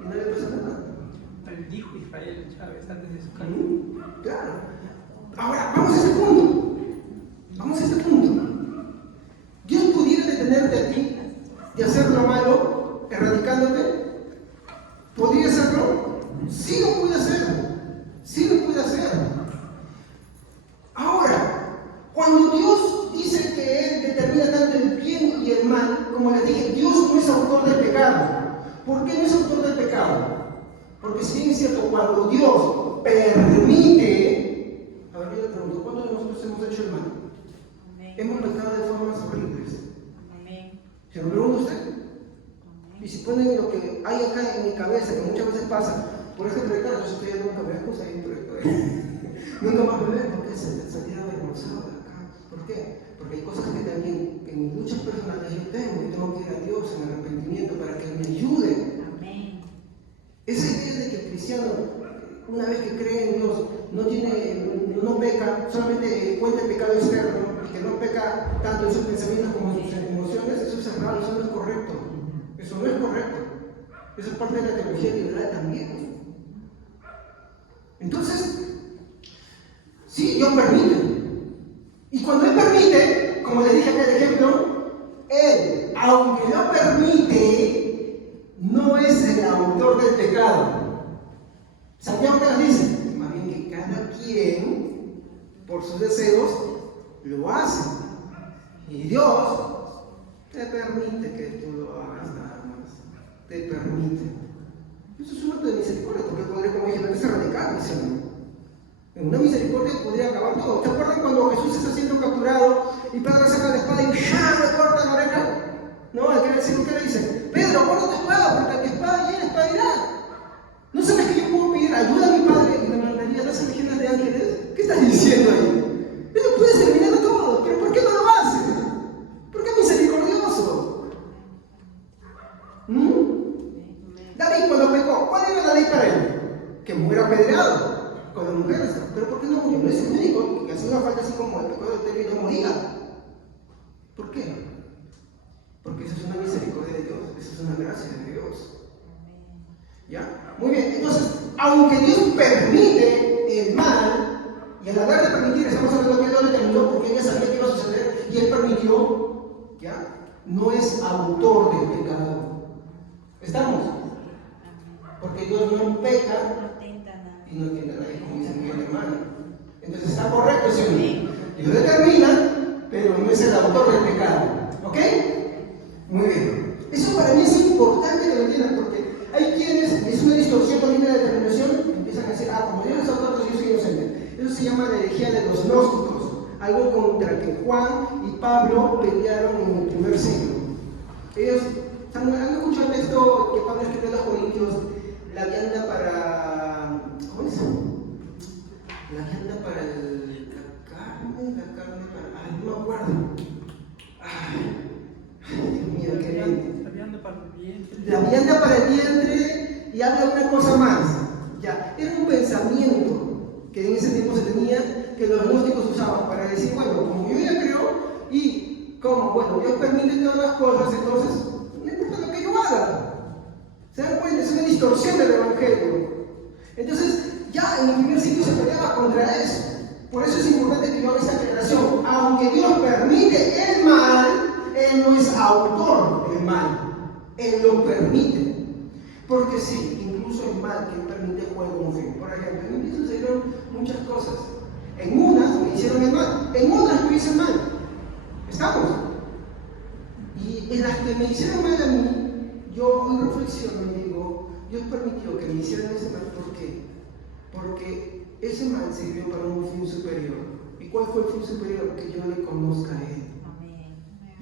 y no le pasó nada. Él dijo Israel Chávez antes de su cáncer. Claro. Ahora, vamos a este punto. Vamos a este punto. Dios pudiera detenerte a ti de hacer lo malo, erradicándote. ¿Podría hacerlo? Sí lo puede hacer. Sí lo puede hacer. Ahora, cuando Dios dice que Él determina tanto el bien y el mal, como les dije, Dios no es autor del pecado. ¿Por qué no es autor del pecado? Porque si bien es cierto, cuando Dios permite, a ver, yo le pregunto, ¿cuántos de nosotros hemos hecho el mal? Amén. Hemos pecado de formas horribles. Amén. ¿Se lo pregunta usted? Y si ponen lo que hay acá en mi cabeza, que muchas veces pasa, por ejemplo, Ricardo, yo estoy nunca me excusa ahí, nunca más me ven porque se salía avergonzado de acá. ¿Por qué? Porque hay cosas que también en mis luchas personales yo tengo que ir a Dios en arrepentimiento para que Él me ayude. Amén. Esa idea de que el cristiano, una vez que cree en Dios, no peca, solamente cuenta el pecado externo y que no peca tanto en sus pensamientos como en sus emociones, eso es errado, eso no es correcto. Eso no es correcto. Eso es parte de la teología liberal también. Entonces, sí, Dios permite. Y cuando Él permite, como les dije en el ejemplo, Él, aunque lo permite, no es el autor del pecado. Santiago que nos dice, más bien que cada quien, por sus deseos, lo hace. Y Dios te permite que tú lo hagas nada más. Te permite. Eso es un acto de misericordia, porque podría, como dije, no es radical, ¿sí? En una misericordia podría acabar todo. ¿Se acuerdan cuando Jesús está siendo capturado y Pedro saca la espada y ¡ya! Le corta la oreja? No, al que decir, ¿qué le dice? Pedro, guarda tu espada, porque al que espada hiere, espada irá. ¿No sabes que yo puedo pedir ayuda a mi Padre y me mandaría las legiones de ángeles? ¿Qué estás diciendo ahí? Él lo puedes terminar todo, pero ¿por qué no lo haces? Porque es misericordioso. David cuando pecó, ¿cuál era la ley para él? Que muera apedreado con la mujer. ¿Pero por qué no murió? No es el único que hace una falta así como el pecado de adulterio y no moría. ¿Por qué? Porque eso es una misericordia de Dios, eso es una gracia de Dios. ¿Ya? Muy bien, entonces, aunque Dios permite el mal, y al hablar de permitir, estamos hablando que Él lo determinó porque Él ya sabía que iba a suceder y Él permitió, ¿ya? No es autor del pecado. ¿Estamos? Porque Dios no peca y no tiene a nadie, como dice mi hermano. Entonces está correcto, ¿sí o no? Dios determina, pero no es el autor del pecado. ¿Ok? Muy bien. Eso para mí es importante que lo entiendan, porque hay quienes, es una distorsión con la determinación, empiezan a decir, como Dios es autor, entonces yo soy inocente. Eso se llama la herejía de los gnósticos, algo contra que Juan y Pablo pelearon en el primer siglo. Ellos han escuchado el texto que Pablo escribió a los Corintios, la vianda para, ¿cómo es? La vianda para la carne para, no me acuerdo. Dios mío, qué bien. La vianda para el vientre. La vianda para el vientre y habla una cosa más. Ya, era un pensamiento que en ese tiempo se tenía, que los gnósticos usaban para decir, bueno, como yo ya creo y como, bueno, Dios permite todas las cosas, entonces no importa lo que yo haga. ¿Se dan cuenta? Es una distorsión del Evangelio. Entonces, ya en el primer siglo se peleaba contra eso. Por eso es importante que yo haga esta aclaración. Aunque Dios permite el mal, Él no es autor del mal. Él lo permite. Porque sí, incluso el mal que Él permite juega un fin. Por ejemplo, en mi vida sucedieron muchas cosas. En unas me hicieron el mal, en otras me hice el mal. ¿Estamos? Y en las que me hicieron mal a mí, yo hoy reflexiono y digo, Dios permitió que me hicieran ese mal. ¿Por qué? Porque ese mal sirvió para un fin superior. ¿Y cuál fue el fin superior? Que yo le conozca a Él.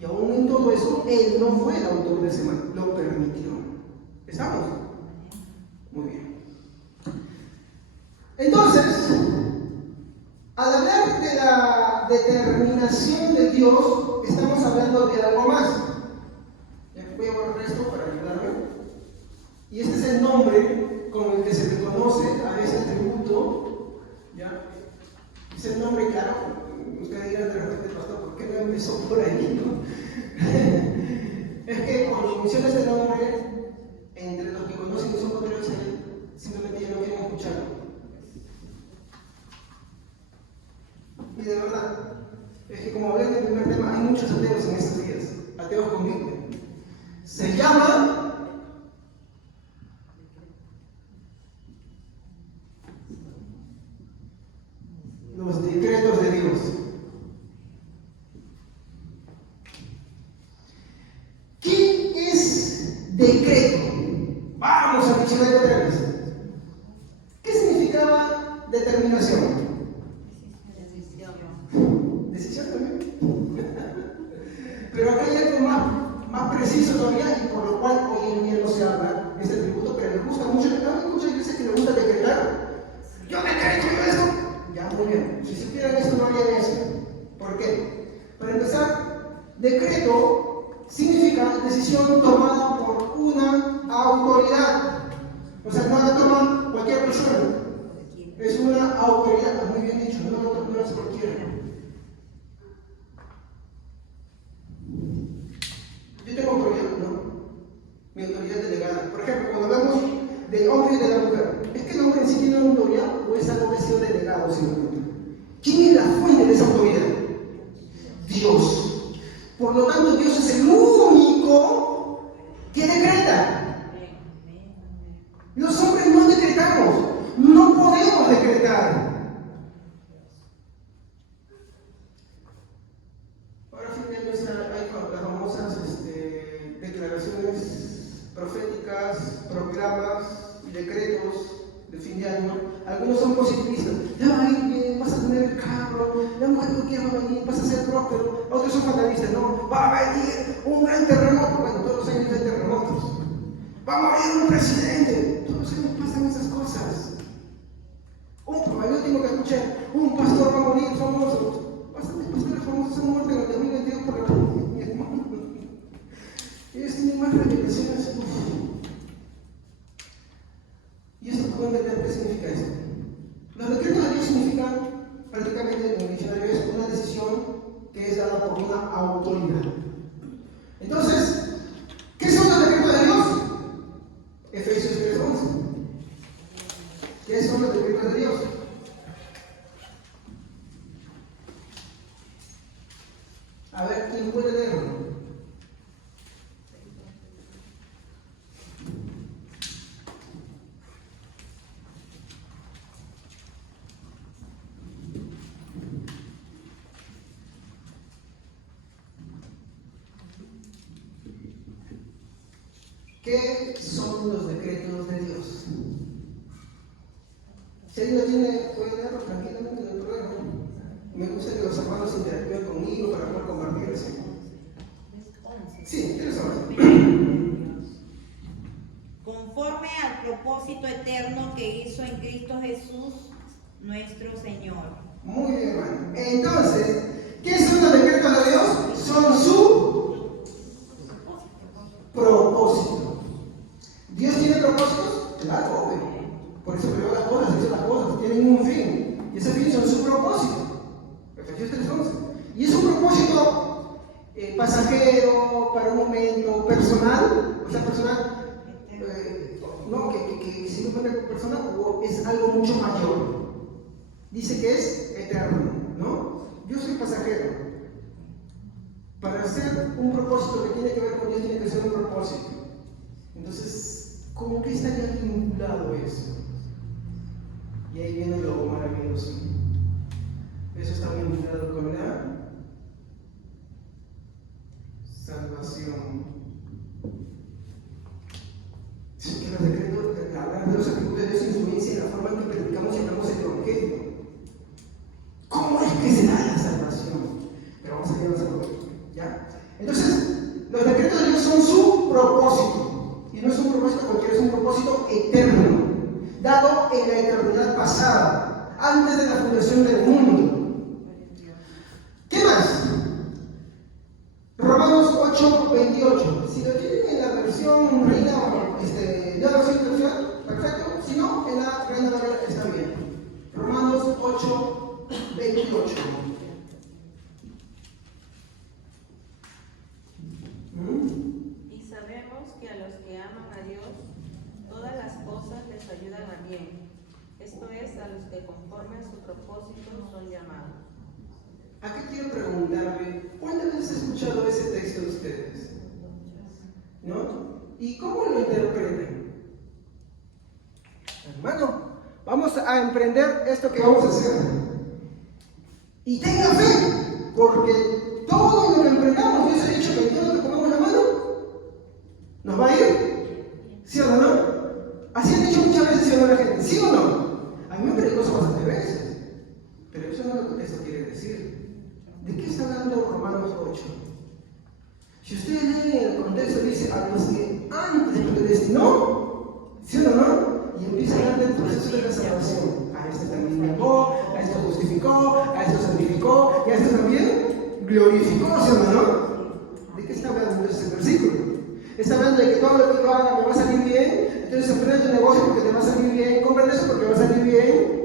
Y Y aún en todo eso, Él no fue el autor de ese mal, lo permitió. ¿Estamos? Muy bien. Entonces, al hablar de la determinación de Dios, estamos hablando de algo más. Ya voy a borrar esto para ayudarme. Y este es el nombre con el que se le conoce a ese atributo. ¿Ya? Es el nombre, claro. Ustedes dirán de repente, pastor, ¿por qué no empezó por ahí? ¿No? Es que cuando menciona este nombre, entre los que conocen y son contrarios a él, simplemente ya no quieren escucharlo. Y de verdad, es que como hablé en el primer tema, hay muchos ateos en estos días, ateos con Biblia. Se llama los decretos de Dios. ¿Qué es decreto? Vamos a diccionario otra vez. ¿Qué significaba determinación? Decisión también. Pero acá hay algo más preciso todavía y por lo cual hoy en día no se habla de este atributo, pero les gusta mucho. Hay muchas iglesias que les gusta decretar. Yo decreto yo esto. Ya, muy bien. Si supieran esto, no harían eso. ¿Por qué? Para empezar, decreto significa decisión tomada por una autoridad. O sea, no la toma cualquier persona. Es una autoridad, muy bien dicho, no es cualquiera. Yo tengo autoridad, ¿no? Mi autoridad delegada. Por ejemplo, cuando hablamos del hombre y de la mujer, ¿es que el hombre en sí tiene una autoridad o es algo que ha sido delegado simplemente? ¿Quién es la fuente de esa autoridad? Dios. Por lo tanto, Dios es el único que decreta. Los hombres no decretamos, no podemos decretar. Ahora fíjense, hay las famosas declaraciones proféticas, proclamas, decretos de fin de año. Algunos son positivistas. Ya va a ir bien, vas a tener el carro, la mujer que quieras va a venir, vas a ser próspero. Otros son fatalistas, no, va a venir un gran terremoto. Bueno, todos los años hay terremotos. Va a morir un presidente. Todos los años pasan esas cosas. El último que escuché, un pastor va a morir famoso. Bastantes pastores famosos han muerto en el 2022 por la pandemia, hermano. Ellos tienen más revelaciones. ¿Y esto puedo entender qué significa esto? Los decretos de Dios significan, prácticamente en el diccionario, es una decisión que es dada por una autoridad. Entonces, ¿qué son los decretos de Dios? Efesios 3:11. ¿Qué son los decretos de Dios? A ver, ¿quién puede leerlo? ¿Qué son los decretos de Dios? Si alguien lo tiene, puede leerlo tranquilamente en el programa. Me gusta que los hermanos interactúen conmigo para poder compartirse. Sí, ¿qué son? Conforme al propósito eterno que hizo en Cristo Jesús, nuestro Señor. Muy bien, hermano. Entonces, ¿qué son los decretos de Dios? Son su propósito. ¿Dios tiene propósitos? Claro, obvio. Por eso creó las cosas, hizo las cosas, tienen un fin. Y ese fin son su propósito. Efesios 3:11. Y es un propósito pasajero, para un momento, personal. O sea, personal, no, que simplemente personal, o es algo mucho mayor. Dice que es eterno, ¿no? Yo soy pasajero. Para hacer un propósito que tiene que ver con Dios, tiene que ser un propósito. Entonces, ¿cómo que estaría vinculado eso? Y ahí viene lo maravilloso. Eso está vinculado con la salvación. Que los decretos hablan de los atributos de Dios influencia en la forma en que predicamos y hablamos el Evangelio. ¿Cómo es que se da la salvación? Pero vamos a ir avanzando. ¿Ya? Entonces, son su propósito. Y no es un propósito cualquiera, es un propósito eterno, dado en la eternidad pasada, antes de la fundación del mundo. ¿Qué más? Romanos 8:28. Si lo tienen en la versión Reina, yo la versión perfecto. Si no, en la Reina Valera está bien. Romanos 8:28. Y sabemos que a los que aman a Dios, todas las cosas les ayudan a bien. Esto es, a los que conforme a su propósito son llamados. Aquí quiero preguntarle, ¿cuántas veces han escuchado ese texto de ustedes? ¿No? ¿Y cómo lo interpretan? Hermano, vamos a emprender esto que vamos a hacer. Y tenga fe, porque todo lo que emprendamos, Dios ha dicho que todo lo que pongamos la mano, nos va a ir. ¿Sí o no? Así han dicho muchas veces, ¿sí o no la gente? ¿Sí o no? A mí me predicó eso bastantes veces. Pero eso no es lo que esto quiere decir. ¿De qué está hablando Romanos 8? Si ustedes leen en el contexto, dice a los que antes predestinó, ¿sí o no? Y empieza a hablar del proceso de la salvación. A este también llamó, a esto justificó, a esto santificó, y a esto también glorificó, ¿sí o no? ¿De qué está hablando ese versículo? Está hablando de que todo lo que tú hagas me va a salir bien, entonces emprende tu negocio porque te va a salir bien, cómprate eso porque va a salir bien.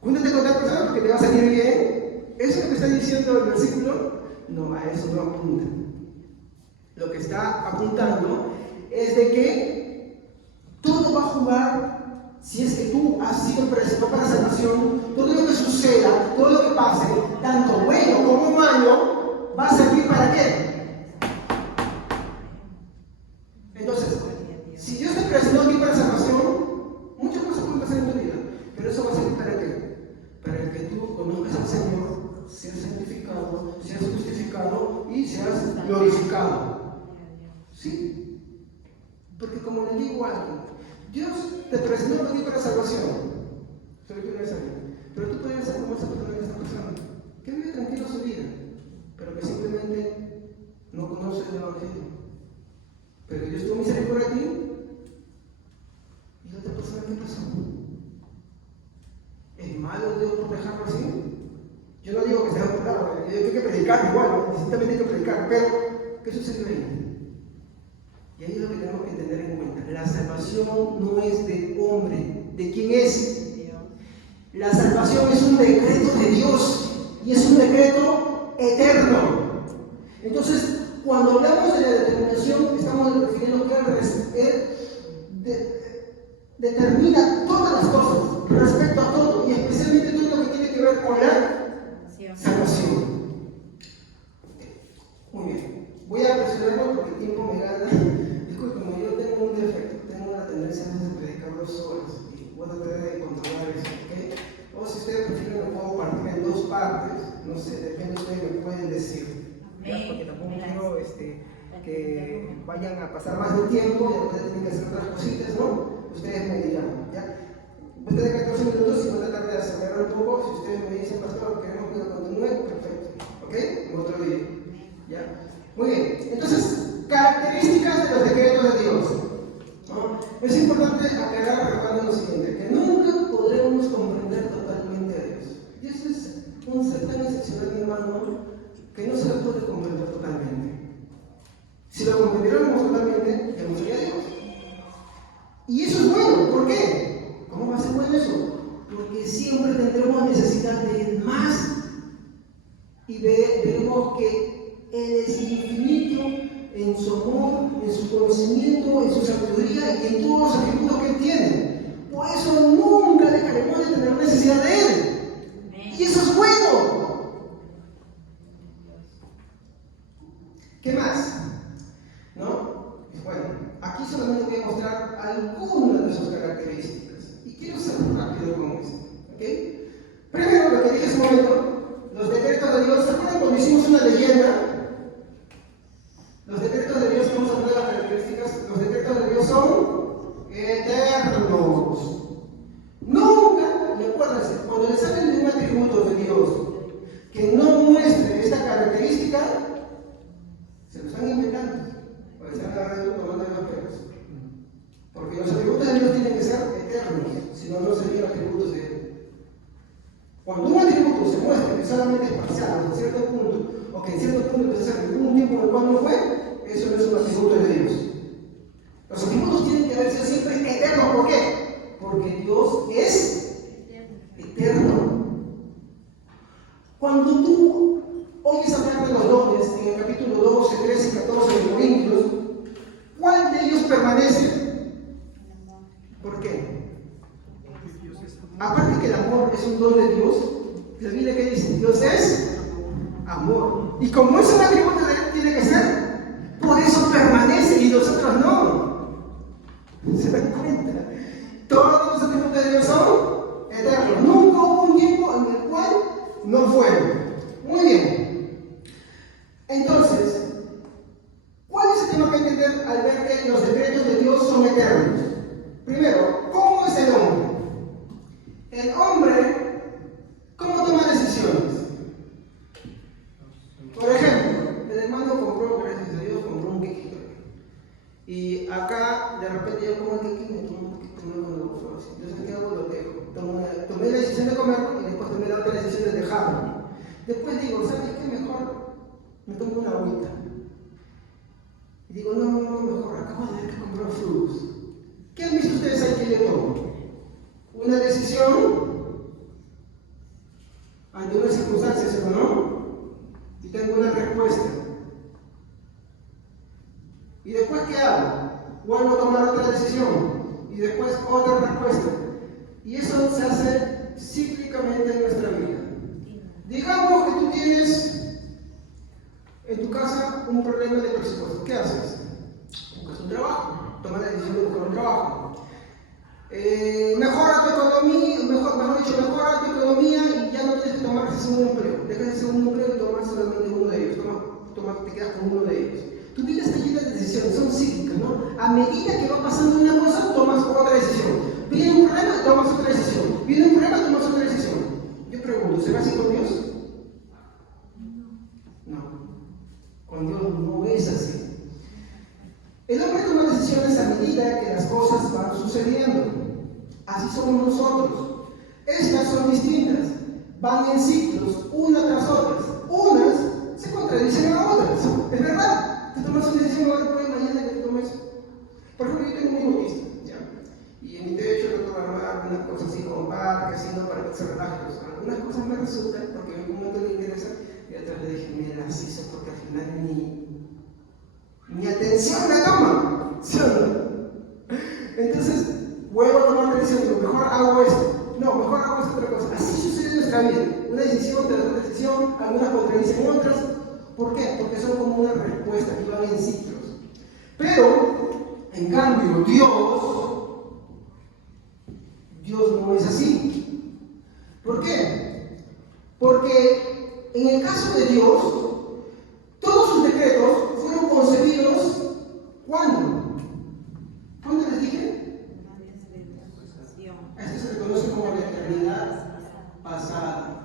Júntate con tal persona porque te va a salir bien. ¿Eso es lo que está diciendo el versículo? No, a eso no apunta. Lo que está apuntando es de que todo va a jugar, si es que tú has sido predestinado para salvación, todo lo que suceda, todo lo que pase, tanto bueno como malo, va a servir para qué. Entonces, si Dios te predestinó a ti para salvación, muchas cosas pueden pasar en tu vida, pero eso va a servir para qué. Para que tú conozcas al Señor, seas santificado, seas justificado y seas glorificado. ¿Sí? Porque como le digo a alguien, Dios te presentó a ti para salvación. Solo quiero saber. Pero tú puedes ser como esa persona que vive tranquilo su vida, pero que simplemente no conoce el Evangelio. Pero Dios tuvo misericordia de ti. ¿Y la otra persona qué pasó? ¿Es malo Dios por dejarlo así? Yo no digo que sea claro, yo digo que hay que predicar igual, necesitamente hay que predicar, pero ¿qué sucedió ahí? Y ahí es lo que tenemos que tener en cuenta. La salvación no es de hombre. ¿De quién es? La salvación es un decreto de Dios y es un decreto eterno. Entonces, cuando hablamos de la determinación, estamos refiriendo que Él determina todas las cosas respecto a todo y especialmente todo lo que tiene que ver con la salvación. Muy bien, voy a presionarlo porque el tiempo me gana. Disculpen, yo tengo un defecto, tengo una tendencia a veces a predicar 2 horas y voy a tratar de controlar eso, ¿ok? O si ustedes prefieren, lo puedo partir en 2 partes, no sé, depende de ustedes me pueden decir. ¿Ya? Porque tampoco quiero que vayan a pasar más de tiempo y después tienen que hacer otras cositas, ¿no? Ustedes me dirán, ¿ya? Voy a tener 14 minutos y voy a tratar de acelerar un poco. Si ustedes me dicen, pastor, queremos que lo continúe, perfecto, ¿ok? En otro día, ¿ya? Muy bien, entonces, características de los decretos de Dios, ¿no? Es importante aclarar, recordando lo siguiente, que nunca podremos comprender totalmente a Dios. Dios es un ser tan excepcional, mi hermano, que no se lo puede comprender totalmente. Si lo comprendiéramos totalmente, ya no sería Dios. Y eso es bueno, ¿por qué? ¿Cómo va a ser bueno eso? Porque siempre tendremos necesidad de más y veremos que Él es infinito en su amor, en su conocimiento, en su sabiduría y en todos los atributos que Él tiene. Por eso nunca dejaremos de tener necesidad de Él. Y eso es bueno. ¿Qué más? ¿No? Bueno, aquí solamente voy a mostrar algunas de sus características. Y quiero ser rápido con esto. ¿Ok? Primero, lo que dije hace un momento, los decretos de Dios. ¿Se acuerdan cuando hicimos una leyenda? Los decretos de Dios, vamos a hablar de las características. Los decretos de Dios son eternos. Nunca, y acuérdense, cuando les hablen de un atributo de Dios que no muestre esta característica, se los se muestra que solamente es parcial, hasta cierto punto, o que en cierto punto es necesario un tiempo en el cual no fue, eso no es un atributo de Dios. Los atributos tienen que haber sido siempre eternos. ¿Por qué? Porque Dios es eterno. Cuando tú oyes hablar de los dones en el capítulo 12, 13 y 14 de Corintios, ¿cuál de ellos permanece? ¿Por qué? Aparte que el amor es un don de Dios, la Biblia que dice, Dios es amor. Y como es un atributo de Él, tiene que ser, por eso permanece y nosotros no. ¿Se dan cuenta? Todos los atributos de Dios son eternos. Nunca hubo un tiempo en el cual no fueron. Muy bien. Entonces, ¿cuál es el tema que hay que entender al ver que los decretos de Dios son eternos? Primero, ¿cómo es el hombre? El hombre, ¿cómo toma decisiones? Por ejemplo, el hermano compró, gracias a Dios, compró un quequito. Y acá, de repente yo como el quequito y me tomo un poquito nuevo de los. Entonces, ¿qué hago? Lo dejo. Tomé la decisión de comerlo y después tomé la otra decisión de dejarlo. Después digo, ¿sabes qué? Mejor me tomo una agüita. Y digo, no, mejor, acabo de ver que compró frutos. ¿Qué han visto ustedes ahí que yo tomo? Una decisión ante una circunstancia, ¿sí o no? Y tengo una respuesta. ¿Y después qué hago? Vuelvo a tomar otra decisión y después otra respuesta. Y eso se hace cíclicamente en nuestra vida. Digamos que tú tienes en tu casa un problema de presupuesto. ¿Qué haces? Buscas un trabajo, tomas la decisión de buscar un trabajo. Mejora tu economía, mejora tu economía y ya no tienes que tomar ese segundo empleo. Dejas ese segundo empleo y tomas solamente uno de ellos. Te quedas con uno de ellos. Tu vida está llena de decisiones, son cíclicas, ¿no? A medida que va pasando una cosa, tomas otra decisión. Viene un problema, tomas otra decisión. Viene un problema, tomas otra decisión. Yo pregunto, ¿será así con Dios? No. Con Dios no es así. El hombre toma decisiones a medida que las cosas van sucediendo. Así somos nosotros. Estas son distintas. Van en ciclos, una tras otras. Unas se contradicen a otras. Es verdad. Tú tomas una decisión ahora, pues mañana que tomes. Por ejemplo, yo tengo un hijo autista, ¿ya? Y en mi techo le tengo que armar algunas cosas así como parques, así, ¿no? Para que se relaje. Algunas cosas me resultan porque en algún momento le interesa y otras le dije, mira, así eso porque al final ni atención me toma, ¿sí o no? Entonces, vuelvo a tomar la decisión, mejor hago esto, no, mejor hago esta otra cosa. Así sucede en nuestra vida, una decisión tras otra decisión, algunas contradicen otras. ¿Por qué? Porque son como una respuesta que van en ciclos. Pero, en cambio, Dios no es así. ¿Por qué? Porque en el caso de Dios, todos sus decretos fueron concebidos, ¿cuándo? ¿Cuándo les dije? Esto se le conoce como la eternidad pasada.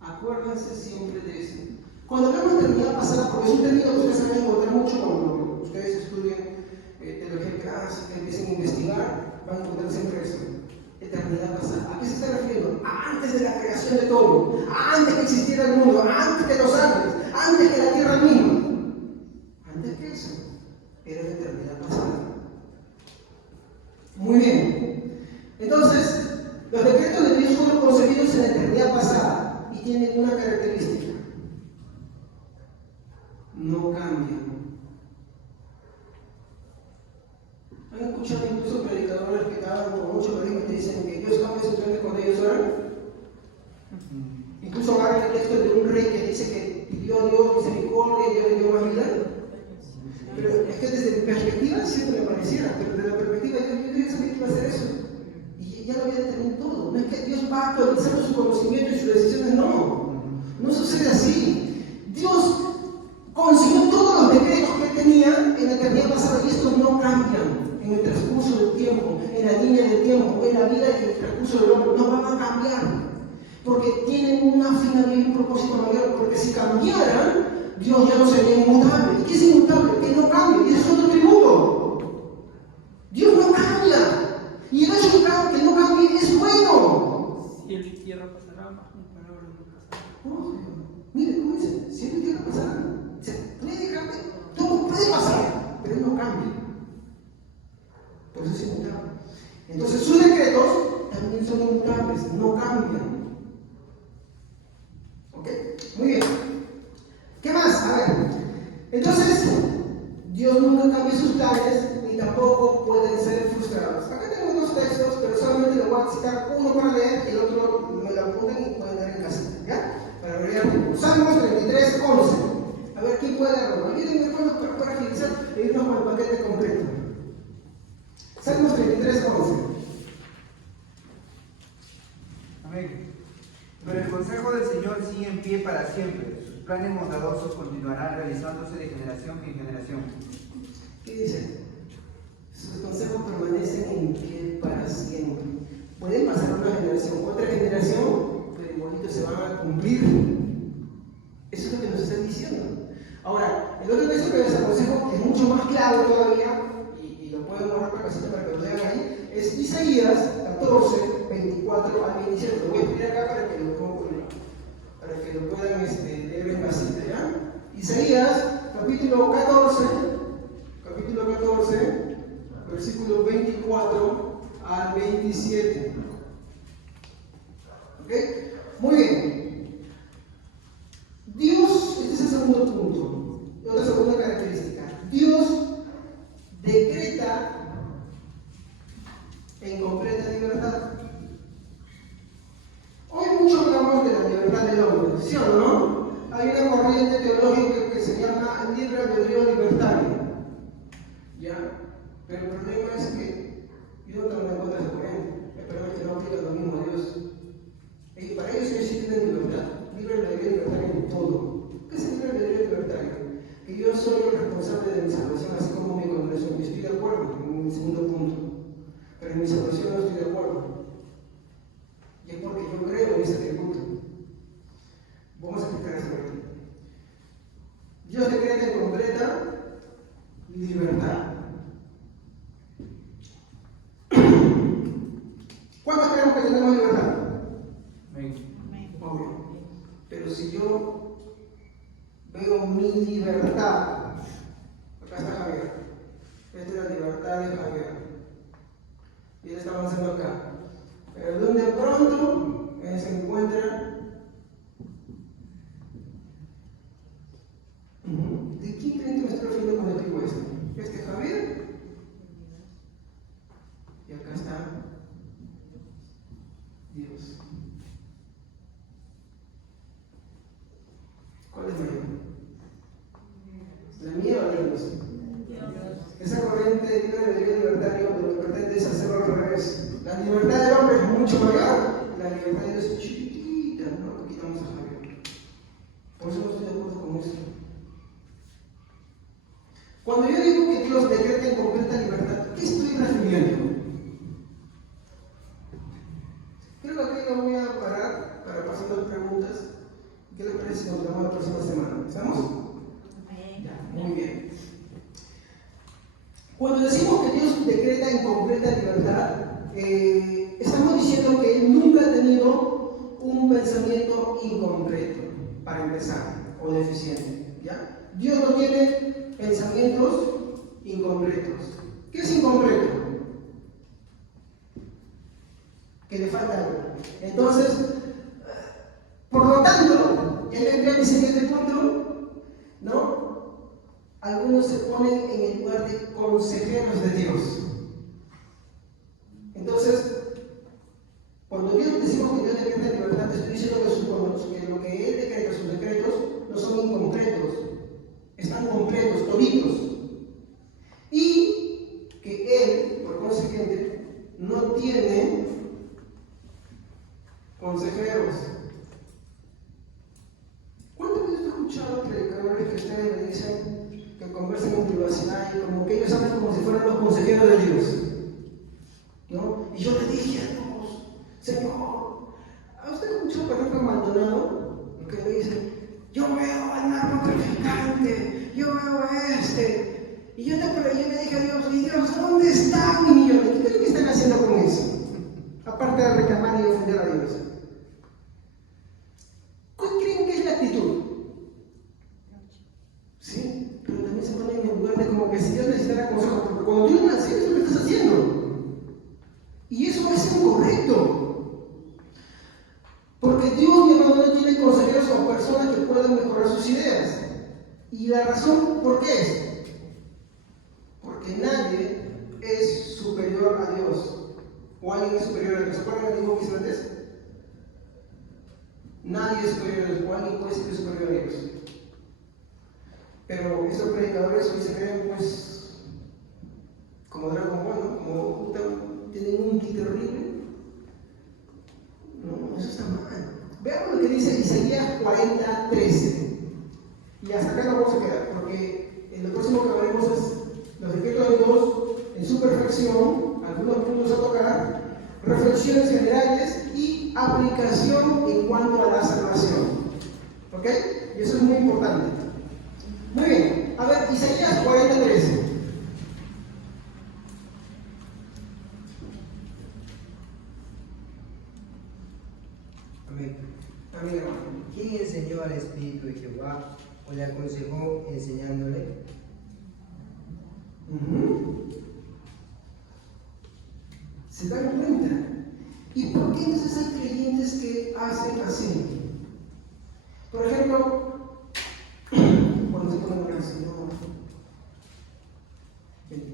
Acuérdense siempre de eso. Cuando hablamos de eternidad pasada, porque es un término que ustedes van a encontrar mucho cuando ustedes estudian teología clásica, empiecen a investigar, van a encontrar siempre eso. Eternidad pasada. ¿A qué se está refiriendo? Antes de la creación de todo, antes que existiera el mundo, antes que los ángeles, antes que la tierra misma. Antes que eso, era la eternidad pasada. Muy bien. Entonces, los decretos de Dios fueron concebidos en la eternidad pasada y tienen una característica: no cambian. ¿Han escuchado incluso predicadores que hablan con mucho carisma y te dicen que Dios cambia sus planes cuando ellos oran? Incluso agarran el texto de un rey que dice que pidió a Dios misericordia y Dios le dio más vida. Pero es que desde mi perspectiva siempre me pareciera, pero desde la perspectiva yo quería saber que iba a hacer eso. Y ya lo había detenido todo. No es que Dios va actualizando su conocimiento y sus decisiones, no. No sucede así. Dios consiguió todos los decretos que tenía en la eternidad pasada y estos no cambian en el transcurso del tiempo, en la línea del tiempo, en la vida y en el transcurso del hombre. No van a cambiar porque tienen una finalidad y un propósito mayor. Porque si cambiaran, Dios ya no sería inmutable. ¿Y qué es inmutable? Que no cambie. Y eso es otro tributo. Dios no cambia. Y el hecho de que no cambie es bueno. Cielo y tierra pasarán, mas mi palabra no pasará. No, mire, ¿cómo dice? Cielo y tierra pasarán. Puede cambiar, todo puede pasar, pero no cambia. Por eso es inmutable. Entonces sus decretos también son inmutables, no cambian. ¿Ok? Muy bien. ¿Qué más? A ver. Entonces, Dios nunca cambia sus planes ni tampoco pueden ser frustrados. Acá tengo dos textos, pero solamente lo voy a citar uno para leer y el otro me lo apuntan y pueden leer en casa. ¿Ya? Para abreviar tiempo. Salmos 33, 11. A ver, ¿quién puede leerlo? Olvídenme para agilizar e irnos con el paquete completo. Salmos 33, 11. Amén. Pero el consejo del Señor sigue en pie para siempre. Sus planes bondadosos continuarán realizándose de generación en generación. ¿Qué dice? Sus consejos permanecen en pie para siempre. Pueden pasar una generación, otra generación, pero igualito se van a cumplir. Eso es lo que nos están diciendo. Ahora, el otro texto que les aconsejo, que es mucho más claro todavía, y lo pueden borrar para casita para que lo lean ahí, es Isaías 14, 24 al 27. Lo voy a escribir acá para que lo puedan leer en casita, ¿ya? Isaías, capítulo 14, versículo 24 al 27. ¿Ok? Muy bien. Dios, este es el segundo punto, otra segunda característica. Dios decreta en completa libertad. Hoy mucho hablamos de la libertad del hombre, ¿sí o no? Hay una corriente teológica que se llama libre albedrío libertario. ¿Ya? Pero el problema es que yo no tengo en contra de esa corriente. El problema es que no aplica lo mismo a Dios. Y para ellos sí tienen libertad. Libre albedrío libertario en todo. ¿Qué es el libre albedrío libertario? Que yo soy el responsable de mi salvación, así como mi condenación. Y estoy de acuerdo en mi segundo punto. Pero en mi salvación no estoy de acuerdo. Y es porque yo creo en ese atributo. Vamos a explicar eso aquí. Dios decreta en completa libertad. ¿Cuántos creemos que tenemos libertad? Amén. Obvio. Pero si yo veo mi libertad, acá está Javier. Esta es la libertad de Javier. Y él está avanzando acá. Pero de pronto se encuentra. ¿De quién creen que me estoy refiriendo cuando digo esto? Este es Javier. Y acá está Dios. ¿Cuál es mayor? ¿La mía o la de Dios? Esa corriente de libre albedrío libertario lo que pretende es hacerlo al revés. La libertad del hombre es mucho mayor, la libertad de Dios es chiquitita, ¿no? Lo quitamos a Javier. Por eso no estoy de acuerdo con eso. Cuando yo digo que Dios decreta en completa libertad, ¿qué estoy refiriendo? Creo que aquí no voy a parar para pasar las preguntas. ¿Qué les parece si nos vemos la próxima semana? ¿Estamos? Ya, muy bien. Cuando decimos que Dios decreta en completa libertad, estamos diciendo que Él nunca ha tenido un pensamiento incompleto, para empezar, o deficiente. ¿Ya? Dios no tiene pensamientos incompletos. ¿Qué es incompleto? Que le falta algo. Entonces, por lo tanto, ya vendría mi siguiente punto, ¿no? Algunos se ponen en el lugar de consejeros de Dios. Entonces, cuando decimos que Dios decreta libertad, estoy diciendo que lo que Él decreta, sus decretos, no son incompletos, están completos, toditos. Y que Él, por consiguiente, no tiene consejeros. ¿Cuántas veces he escuchado predicadores que ustedes me dicen que conversan en privacidad y como que ellos hablan como si fueran los consejeros de Dios? ¿No? Y yo le dije a Dios, Señor, ¿a usted escuchó, por ejemplo, Maldonado? Que me dice, yo veo al narcotraficante, yo veo a este. Y yo le dije a Dios, y Dios, ¿dónde están mis millones? ¿Qué creen que están haciendo con eso? Aparte de reclamar y ofender a Dios. como que si Dios necesitara consejo, porque cuando tú no haces eso, lo estás haciendo. Y eso es incorrecto. Porque Dios, mi hermano, no tiene consejeros o personas que puedan mejorar sus ideas. Y la razón, ¿por qué es? Porque nadie es superior a Dios. O alguien es superior a Dios. ¿Se acuerdan del dibujo que hice antes? Nadie es superior a Dios. O alguien puede ser superior a Dios. Pero esos predicadores hoy se creen, pues, como Dragon Ball, ¿no? Como tienen un ki terrible. No, eso está mal. Veamos lo que dice Isaías 40:13. Y hasta acá nos vamos a quedar, porque en lo próximo que veremos es los decretos de Dios en su perfección, algunos puntos a tocar, reflexiones generales y aplicación en cuanto a la salvación. ¿Ok? Y eso es muy importante. Muy bien. A ver, Isaías 40:13. Amén. Amén, hermano. ¿Quién enseñó al Espíritu de Jehová o le aconsejó enseñándole? ¿Se dan cuenta? ¿Y por qué entonces hay creyentes que hacen así? Por ejemplo, cuando se ponen una canción,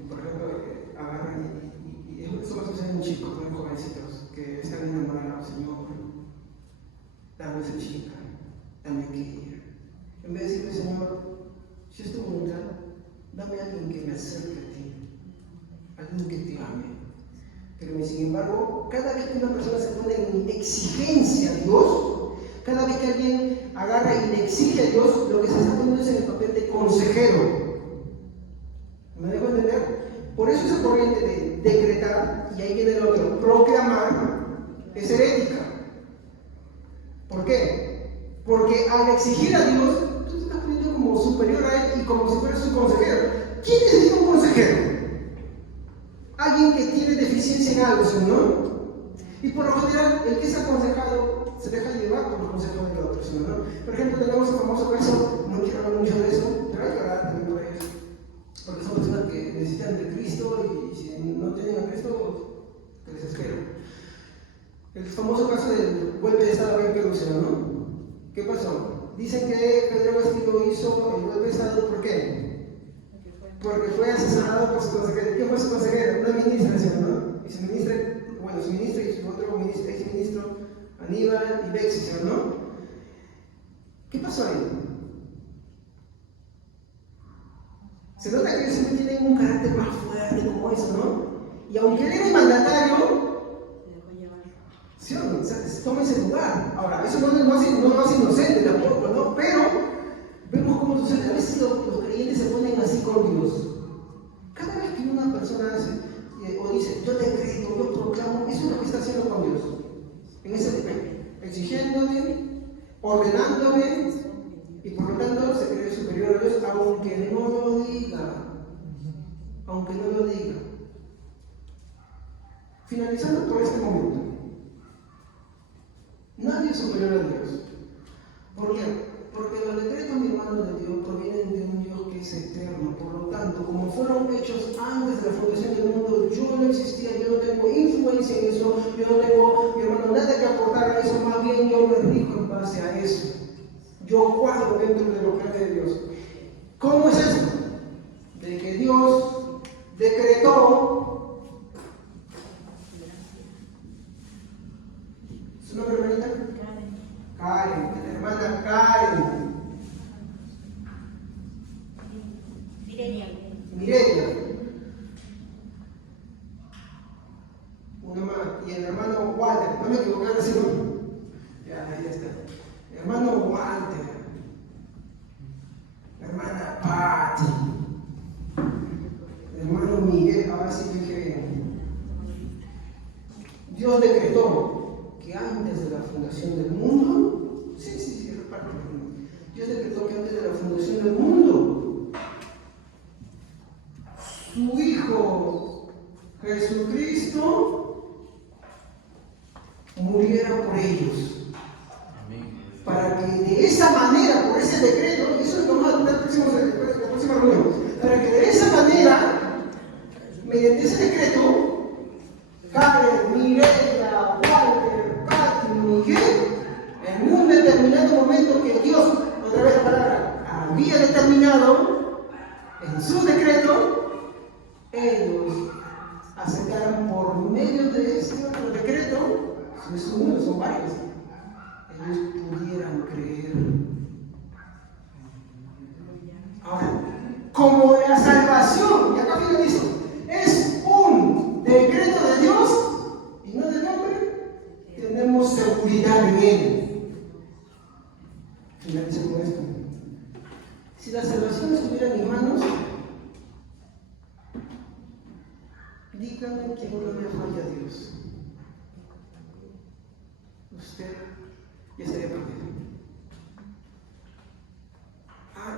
por ejemplo, agarran y eso va a suceder en chicos, en jovencitos, que están enamorados, Señor, dame esa chica, dame aquella. En vez de decirle, Señor, si es tu voluntad, dame a alguien que me acerque a ti, alguien que te ame. Pero sin embargo, cada vez que una persona se pone en exigencia a Dios, cada vez que alguien agarra y le exige a Dios, lo que se está poniendo es en el papel de consejero. ¿Me dejo entender? Por eso esa corriente de decretar, y ahí viene el otro, proclamar, es herética. ¿Por qué? Porque al exigir a Dios, tú te estás poniendo como superior a Él y como si fueras su consejero. ¿Quién necesita un consejero? Alguien que tiene deficiencia en algo, ¿sí, no? Y por lo general, el que es aconsejado se deja llevar por los consejos de otros, ¿sí, no? Por ejemplo, tenemos el famoso caso, no quiero hablar mucho de eso, pero hay que hablar también por ellos. Porque son personas que necesitan de Cristo y si no tienen a Cristo, que les espero. El famoso caso del golpe de Estado en Perú, ¿no? ¿Qué pasó? Dicen que Pedro Castillo hizo el golpe de Estado, ¿por qué? Porque fue asesorado por su consejero. ¿Quién fue su consejero? Una ministra, ¿sí, no? Y su ministra, bueno, su ministra y su otro ministro, ex-ministro, Aníbal y Bexi, ¿sí, no? ¿Qué pasó ahí? Se nota que ellos siempre tienen un carácter más fuerte como eso, ¿no? Y aunque él era el mandatario, ¿sí o no? O sea, toma ese lugar. Ahora, eso no lo hace inocente tampoco, ¿no? Pero vemos cómo sucede. A veces los creyentes se ponen así con Dios. Cada vez que una persona hace o dice, yo decreto, yo proclamo, eso es lo que está haciendo con Dios. En ese nivel, exigiéndole, ordenándole, y por lo tanto se cree superior a Dios, aunque no lo diga. Aunque no lo diga. Finalizando por este momento. Nadie es superior a Dios. ¿Por qué? Porque los decretos, mi hermano, de Dios provienen de un Dios que es eterno. Por lo tanto, como fueron hechos antes de la fundación del mundo, yo no existía, yo no tengo influencia en eso, yo no tengo, mi hermano, nada que aportar a eso, más bien yo me rijo en base a eso. Yo cuadro dentro de los planes de Dios. ¿Cómo es eso? De que Dios decretó. ¿Su nombre, hermanita? Karen, la hermana Karen. Mireia. Una más. Y el hermano Walter. No me equivoqué, ¿sí, no? Ya, ahí está. El hermano Walter. La hermana Patti. El hermano Miguel. Ahora sí que dije bien. Dios decretó que antes de la fundación del mundo, sí, es parte del mundo. Dios decretó que antes de la fundación del mundo, su Hijo Jesucristo muriera por ellos. Para que de esa manera, por ese decreto, y eso es lo que vamos a tratar la próxima reunión, para que de esa manera creado, en su decreto, ellos aceptaron por medio de este otro decreto, si es uno, son varios, ellos pudieran creer. Ahora, como la salvación, y acá finalizo, es un decreto de Dios y no del hombre, tenemos seguridad en él. Finalizo con esto. Si la salvación estuviera en mis manos, dígame quién no le falla a Dios. Usted ya estaría perdido.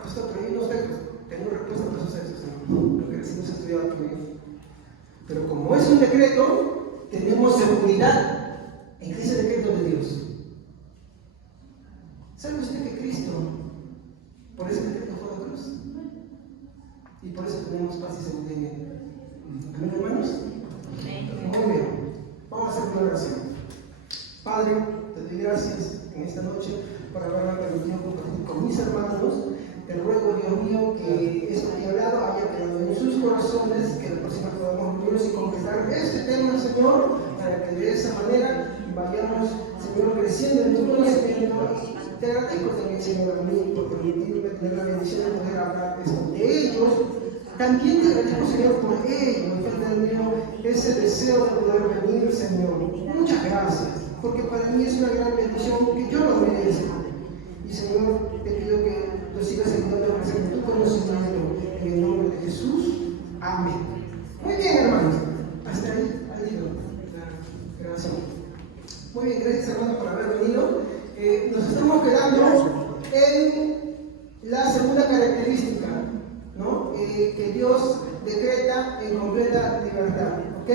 Pastor, pero yo no tengo respuesta para esos hechos, porque así no se ha estudiado conmigo. Pero como es un decreto, tenemos seguridad en ese decreto de Dios. ¿Sabe usted que Cristo, por ese decreto, fue a la cruz? Y por eso tenemos paz y seguridad en él. ¿Amén, hermanos? Muy bien. Vamos a hacer una oración. Padre, te doy gracias en esta noche por haberme permitido compartir con mis hermanos. Te ruego, Dios mío, que esto que he hablado haya quedado en sus corazones, que la próxima podamos reunirnos y completar este tema, Señor, para que de esa manera vayamos, Señor, creciendo en tu conocimiento. Te agradezco también, Señor, a mí, por permitirme tener la bendición de poder hablar de ellos. También te agradezco, Señor, por ellos, Padre mío, ese deseo de poder venir, Señor. Muchas gracias, porque para mí es una gran bendición que yo lo merezco. Y Señor, te pido que lo sigas ayudando a crecer en tu conocimiento, en el nombre de Jesús. Amén. Muy bien, hermanos. Hasta ahí, gracias. Muy bien, gracias, hermanos, por haber venido. Nos estamos quedando en la segunda característica, ¿no? Que Dios decreta en completa libertad. ¿Ok?